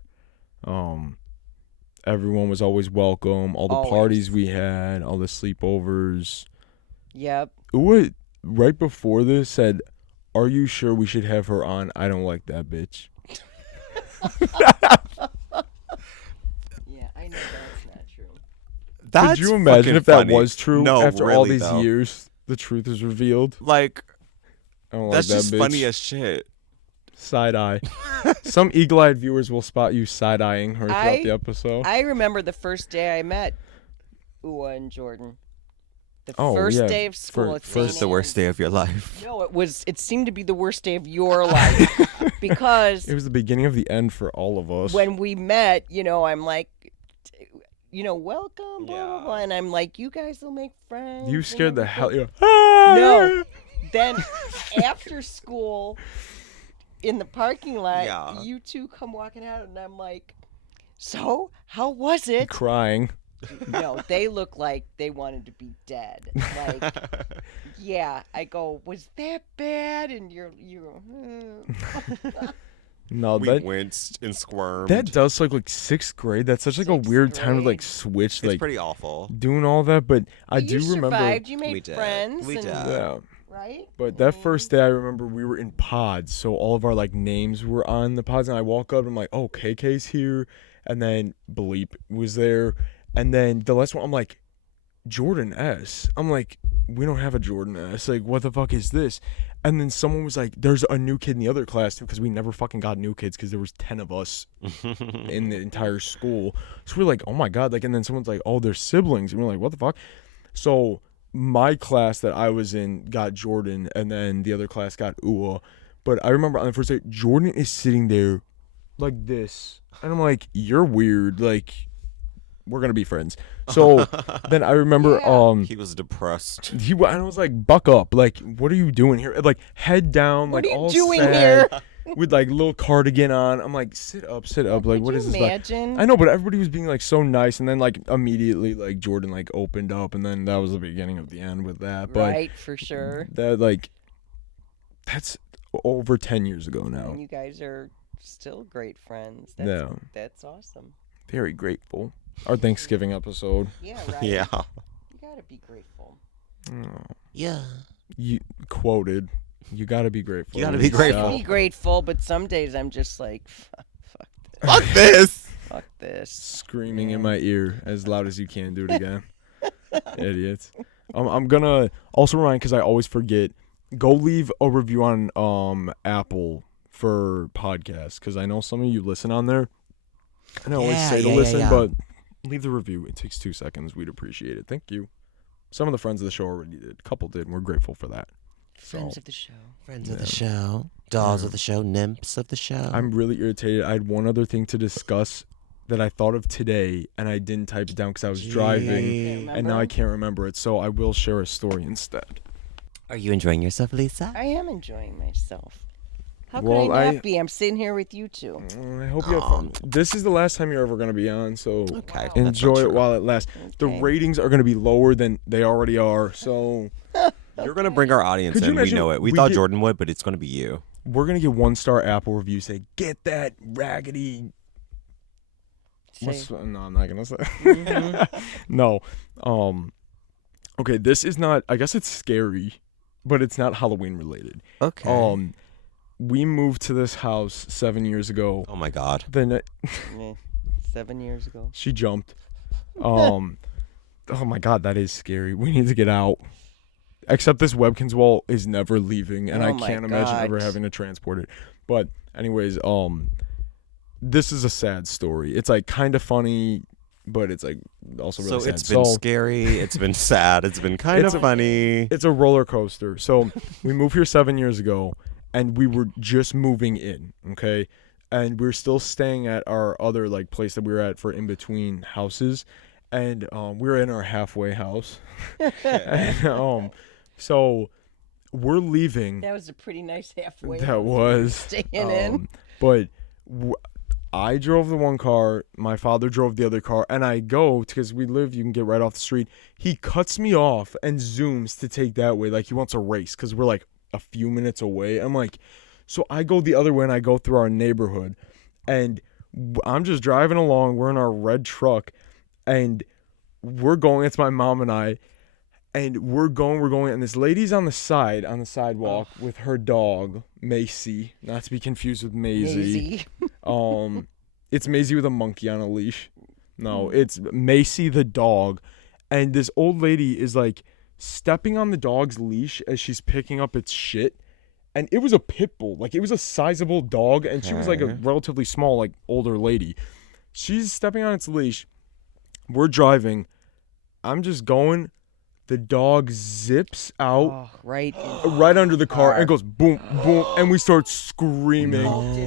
Everyone was always welcome. All the Always. parties we had, all the sleepovers. Yep. Uwa, right before this, said, "Are you sure we should have her on? I don't like that bitch." Yeah, I know that's not true. That's Could you imagine fucking if that funny. was true? No, after really, all these though. years, the truth is revealed. Like, I don't that's like that just bitch. funny as shit. Side eye. Some eagle-eyed viewers will spot you side-eyeing her throughout the episode. I remember the first day I met Ua and Jordan. The Oh, first yeah, day of school. at St. First, the worst day of your life. No, it seemed to be the worst day of your life because It was the beginning of the end for all of us. when we met, I'm like, welcome, blah, blah, Yeah. blah. And I'm like, you guys will make friends. You and scared the hell. everything. No. Then after school, in the parking lot, Yeah. you two come walking out, and I'm like, so how was it? Crying. No, they look like they wanted to be dead. Like, yeah. I go, was that bad? And you're No, We winced and squirmed. that does look like 6th grade. That's such like a Sixth weird time to like grade. switch, it's like pretty awful. doing all that. But I do you remember. survived. You We made did. friends. We and, did. Yeah. Right? But that first day, I remember we were in pods, so all of our like names were on the pods, and I walk up, and I'm like, "Oh, KK's here," and then Bleep was there, and then the last one, I'm like, "Jordan S." I'm like, "We don't have a Jordan S. Like, what the fuck is this?" And then someone was like, "There's a new kid in the other class too," because we never fucking got new kids because there was 10 of us in the entire school. So we're like, "Oh my god!" Like, and then someone's like, "Oh, they're siblings," and we're like, "What the fuck?" So my class that I was in got Jordan, and then the other class got Ua. But I remember on the first day, Jordan is sitting there like this, and I'm like, "You're weird. Like, we're gonna be friends." So then I remember, Yeah. He was depressed. and I was like, "Buck up! Like, what are you doing here? Like, head down, What like are you all doing sad, here? with like little cardigan on." I'm like, "Sit up. Like, Could what you is this?" Like, imagine? I know, but everybody was being like so nice, and then like immediately like Jordan like opened up, and then that was the beginning of the end with that. But Right, for sure. that like that's over 10 years ago now. And you guys are still great friends. Yeah. That's awesome. Very grateful. Our Thanksgiving episode. Yeah, right. Yeah. You gotta be grateful. Yeah. You quoted. You gotta be grateful. You gotta be grateful. Be grateful, but some days I'm just like, fuck this. Fuck this. Fuck this. Screaming in my ear as loud as you can. Do it again. Idiots. I'm gonna also remind, because I always forget, go leave a review on Apple for podcasts, because I know some of you listen on there. And I always Yeah, say to yeah, listen, yeah. but leave the review. It takes 2 seconds. We'd appreciate it. Thank you. Some of the friends of the show already did. A couple did, and we're grateful for that. Friends So, of the show. Friends of the show. Dolls of the show. Nymphs of the show. I'm really irritated. I had one other thing to discuss that I thought of today, and I didn't type it down because I was driving, Can't and now I remember? can't remember it. So I will share a story instead. Are you enjoying yourself, Lisa? I am enjoying myself. How could Well, I not be? I'm sitting here with you two. I hope you have fun. This is the last time you're ever going to be on, so Okay. enjoy it while it lasts. The Okay. ratings are going to be lower than they already are, so You're gonna bring our audience Could you in. We imagine know it. We we thought get- Jordan would, but it's gonna be you. we're going to get 1-star Apple review. Say, get that raggedy. Say, No, I'm not going to say. Mhm. No. Okay, this is not, I guess it's scary, but it's not Halloween related. Okay. We moved to this house 7 years ago. Oh my God. Then yeah, 7 years ago. she jumped. Oh my god, that is scary. We need to get out. Except this Webkins wall is never leaving, and Oh I my can't imagine ever God. having to transport it. But anyways, this is a sad story. It's like kind of funny, but it's like also really So sad. it's been scary. It's been sad. It's been kind of funny. It's a roller coaster. So we moved here 7 years ago, and we were just moving in, okay? And we were still staying at our other like place that we were at for in between houses, and we were in our halfway house. And, so we're leaving. That was a pretty nice halfway. That was staying in. But I drove the one car, my father drove the other car, and I go because we live. You can get right off the street. He cuts me off and zooms to take that way, like he wants a race because we're like a few minutes away. I'm like, so I go the other way and I go through our neighborhood, and I'm just driving along. We're in our red truck, and we're going. It's my mom and I. And we're going, and this lady's on the sidewalk with her dog, Macy, not to be confused with Maisie. It's Maisie with a monkey on a leash. No, it's Macy the dog, and this old lady is like stepping on the dog's leash as she's picking up its shit, and it was a pit bull, like it was a sizable dog, and she was like a relatively small, like older lady. She's stepping on its leash. We're driving. I'm just going. The dog zips out Right under the car and goes boom, boom, and we start screaming.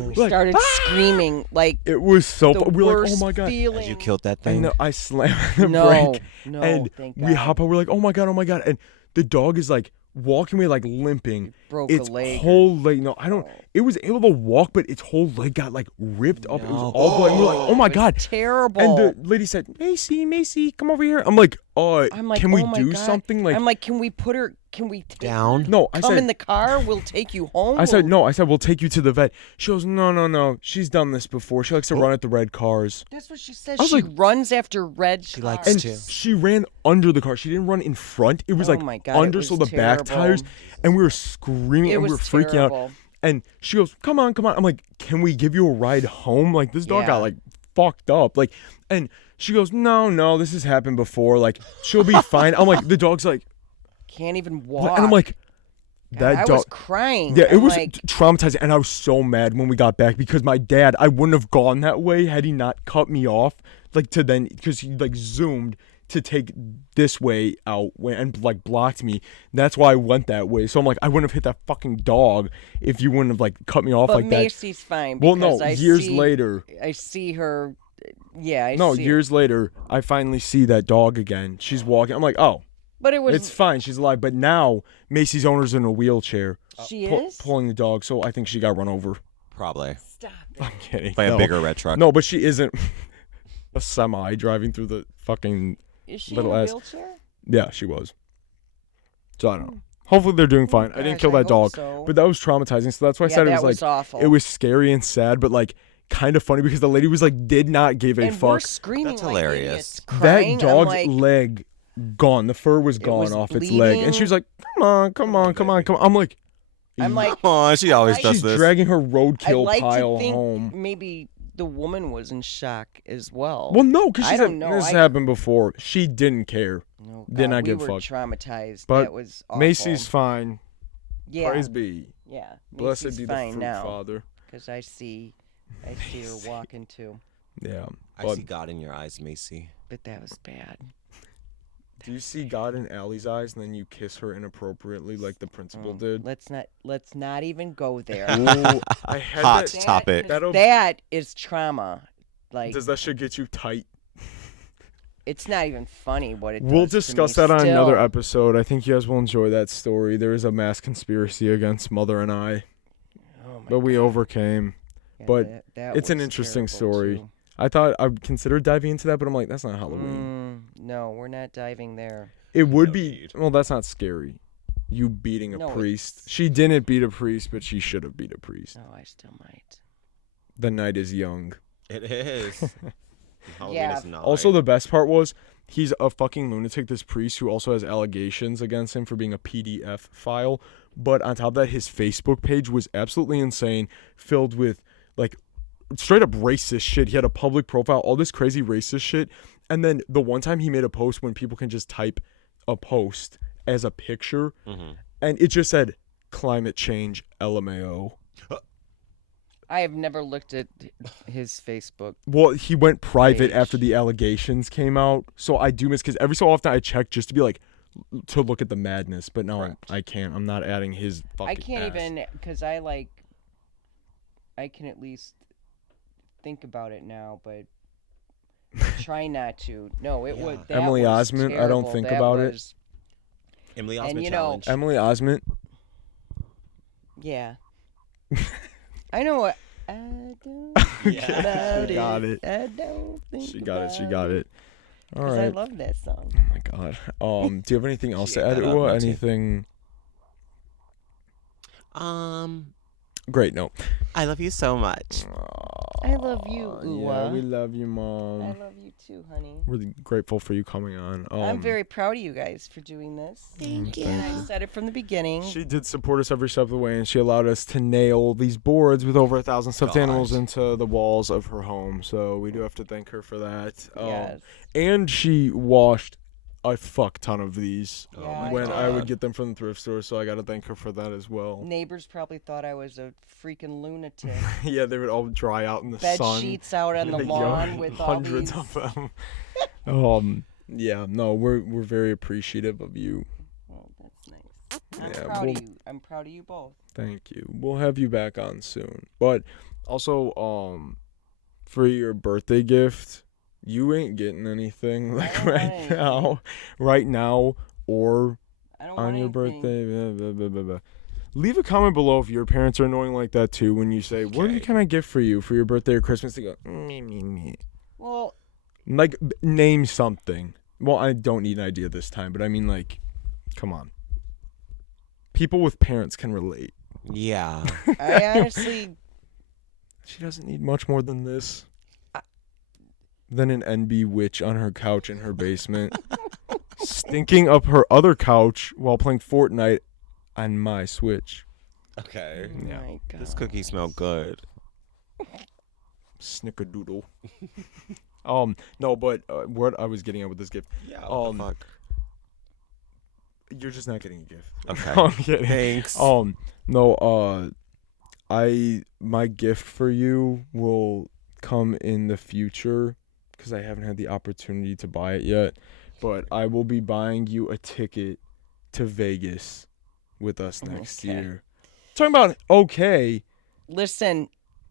We Like, started screaming like it was so the fun. We were like, oh worst my god. feeling. You killed that And thing. no, I slammed the No, brake. no, And thank we God. hop out. We're like, oh my god. And the dog is like walking away, like limping. broke Its a leg. whole leg. No, I don't. It was able to walk, but its whole leg got like ripped up. It was all blood. And we were like, oh my god. Terrible. And the lady said, Macy, come over here. I'm like, can we oh my do God. something? Like, I'm like, can we take Down. no, I come said, in the car? We'll take you home. I said, no. I said, we'll take you to the vet. She goes, no. She's done this before. She likes to run at the red cars. That's what she says. I was She like- runs after red She cars. likes And to. she ran under the car. She didn't run in front. It was Oh like my God, it under, was so the back terrible. tires. And we were screaming It and we was were freaking out. terrible. And she goes, come on. I'm like, can we give you a ride home? Like, this dog Yeah. got like fucked up. Like, and she goes, no, this has happened before. Like, she'll be fine. I'm like, the dog's like, Can't even walk. and I'm like, that I dog. was crying. Yeah, it I'm was like, traumatizing, and I was so mad when we got back because my dad, I wouldn't have gone that way had he not cut me off, like to then, because he like zoomed to take this way out and like blocked me. That's why I went that way. So I'm like, I wouldn't have hit that fucking dog if you wouldn't have like cut me off but like that. Macy's fine. Well, no, because I years see- later. I see her. Yeah, I No, see years later, I finally see that dog again. She's walking. I'm like, oh, But it was. it's fine. She's alive. But now Macy's owner's in a wheelchair, she is. pulling the dog. So I think she got run over. Probably Stop it. I'm kidding. by a No. bigger red truck. No, but she isn't a semi driving through the fucking. Is she Little in a ass. wheelchair? Yeah, she was. So I don't know. Hopefully they're doing fine. I didn't gosh, kill I that dog, hope so. but that was traumatizing. So that's why I Yeah, said it that was was like awful. it was scary and sad, but like kind of funny because the lady was like did not give a And we're fuck. screaming That's like hilarious. idiots, crying. That dog's I'm like, leg gone. The fur was gone was off its leg, and she was like, "Come on." I'm like, I'm like, Oh, she always I- does she's this. dragging her I roadkill like pile to think home. maybe the woman was in shock as well. Well, no, because I she don't said know. this I- happened before. She didn't care. Oh, did God, not we give a were fuck. traumatized. But that was awful. Macy's fine. yeah, Praise be. yeah. Blessed Macy's be the fine fruit now father. because I see her walking too. Yeah. I But see God in your eyes, Macy. But that was bad. do you see God in Allie's eyes and then you kiss her inappropriately like the principal did? Let's not even go there. Ooh, I had Hot that. topic. That'll- That is trauma. Like Does that shit get you tight? it's not even funny what it. We'll does to discuss me that on another still. episode. I think you guys will enjoy that story. There is a mass conspiracy against Mother and I, Oh my but we overcame. God, but that it's an was interesting terrible, story. too. I thought I'd consider diving into that, but I'm like, that's not Halloween. No, we're not diving there. It would be. Well, that's not scary. You beating a No, priest. it's- She didn't beat a priest, but she should have beat a priest. No, I still might. The night is young. It is. Halloween Yeah. is not. Also, the best part was he's a fucking lunatic, this priest who also has allegations against him for being a PDF file. But on top of that, his Facebook page was absolutely insane, filled with like straight up racist shit. He had a public profile, all this crazy racist shit. And then the one time he made a post when people can just type a post as a picture, and it just said climate change LMAO. I have never looked at his Facebook. Well, he went private Page. after the allegations came out, so I do miss, because every so often I check just to be like, to look at the madness, but no, Correct. I can't. I'm not adding his fucking I can't ass. even, because I can at least think about it now, but try not to. No, it would. That Emily was Osment, I don't terrible. think That about it. was- Emily And, Osment you know- challenge. Emily Osment. Yeah. I know what. I don't Yeah. think about She got it. I don't think She got it. She about got it. All 'Cause I right. love that song. Oh my god. Do you have anything else She to ate add? that up, Or me too. anything? Um, Great. No. I love you so much. I love you, Yeah, Uwa. we love you, Mom. I love you too, honey. We're grateful for you coming on. I'm very proud of you guys for doing this. Thank you. And I said it from the beginning. She did support us every step of the way, and she allowed us to nail these boards with over 1,000 stuffed God. animals into the walls of her home. So we do have to thank her for that. Yes. And she washed a fuck ton of these Oh Yeah, my when God. I would get them from the thrift store. So I got to thank her for that as well. Neighbors probably thought I was a freaking lunatic. Yeah, they would all dry out in the Bed sun. sheets out on the Yo, lawn with all hundreds these. of them. Yeah, no, we're very appreciative of you. Oh, that's nice. I'm Yeah, proud well- of you. I'm proud of you both. Thank you. We'll have you back on soon. But also, for your birthday gift, you ain't getting anything like don't want right anything. now. Right now or I don't on want your anything. birthday. Blah, blah, blah, blah, blah. Leave a comment below if your parents are annoying like that too when you say, what Okay. can I get for you for your birthday or Christmas? They go, me, me, me. Well, Like, name something. Well, I don't need an idea this time, but I mean, like, come on. People with parents can relate. Yeah. I honestly, She doesn't need much more than this. Than an NB witch on her couch in her basement. Stinking up her other couch while playing Fortnite on my Switch. Okay. oh Yeah. my God. This cookie smell good. Snickerdoodle. No, but what I was getting at with this gift. Yeah. what the fuck? You're just not getting a gift. Okay. I'm kidding. Thanks. No, my gift for you will come in the future because I haven't had the opportunity to buy it yet. But I will be buying you a ticket to Vegas with us next Okay. year. Talking about okay. Listen,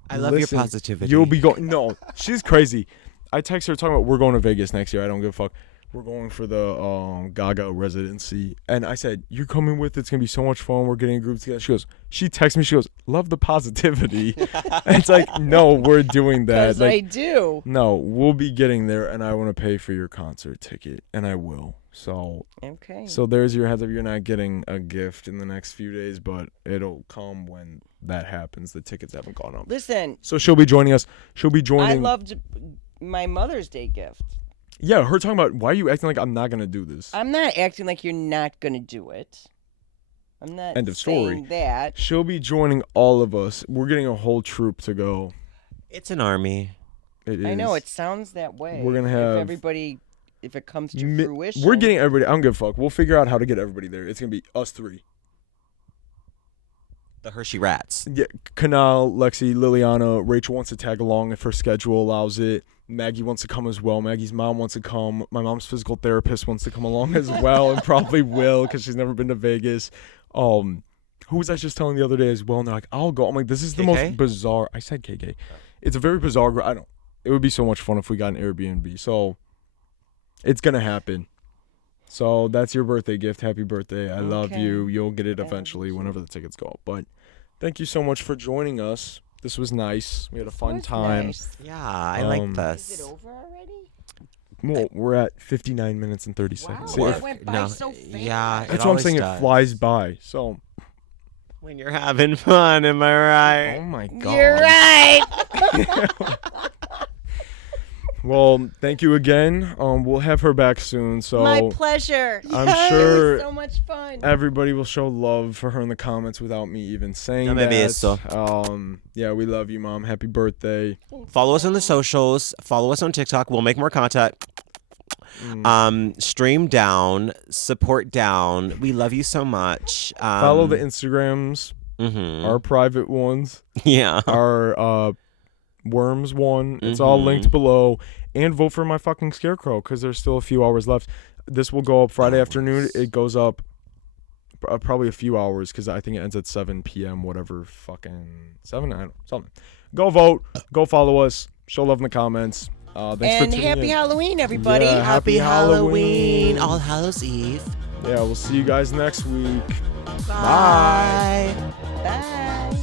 I love Listen, your positivity. You'll be going. No, she's crazy. I text her talking about we're going to Vegas next year. I don't give a fuck. We're going for the Gaga residency, and I said you're coming with. It's gonna be so much fun. We're getting a group together. She goes. She texts me. She goes, love the positivity. And it's like, no, we're doing that. because I Like, do. no, we'll be getting there, and I want to pay for your concert ticket, and I will. So Okay. there's your heads up. You're not getting a gift in the next few days, but it'll come when that happens. The tickets haven't gone up. Listen, So she'll be joining us. She'll be I joining. loved my Mother's Day gift. Yeah, her talking about why are you acting like I'm not gonna do this. I'm not acting like you're not gonna do it. I'm not End of story. saying that. She'll be joining all of us. We're getting a whole troop to go. It's an army. It is. I know it sounds that way. We're gonna if have everybody, if it comes to Mi- fruition. We're getting everybody. I don't give a fuck. We'll figure out how to get everybody there. It's gonna be us three. The Hershey Rats. Yeah, Kanal, Lexi, Liliana. Rachel wants to tag along if her schedule allows it. Maggie wants to come as well. Maggie's mom wants to come. My mom's physical therapist wants to come along as well, and probably will because she's never been to Vegas. Who was I just telling the other day as well? And they're like, I'll go. I'm like, this is the KK? most bizarre. I said KK. It's a very bizarre. I don't. It would be so much fun if we got an Airbnb. So it's gonna happen. So that's your birthday gift. Happy birthday. I love Okay. you. You'll get it I love eventually you too. whenever the tickets go up. But thank you so much for joining us. This was nice. We had a fun Was time. nice. Yeah, I like Um, this. Is it over already? Well, we're at 59 minutes and 30 Wow, seconds. that Yeah, went by no, so fast. yeah, that's what I'm always saying. does. It flies by. So, When you're having fun, am I right? oh my god. You're right. Well, thank you again. We'll have her back soon. So My pleasure. I'm It sure was so much fun. everybody will show love for her in the comments without me even saying No me that. beso. Yeah, we love you, Mom. Happy birthday. Follow us on the socials. Follow us on TikTok. We'll make more content. Stream down, support down. We love you so much. Follow the Instagrams, our private ones, Yeah. our Worms one. It's all linked below. And vote for my fucking Scarecrow because there's still a few hours left. This will go up Friday afternoon. It goes up probably a few hours because I think it ends at 7 p.m. Whatever, fucking 7. I don't know, something. Go vote. Go follow us. Show love in the comments. Thanks for And tuning happy in. Halloween, everybody. Yeah, happy Halloween. All Hallows Eve. Yeah, we'll see you guys next week. Bye. Bye.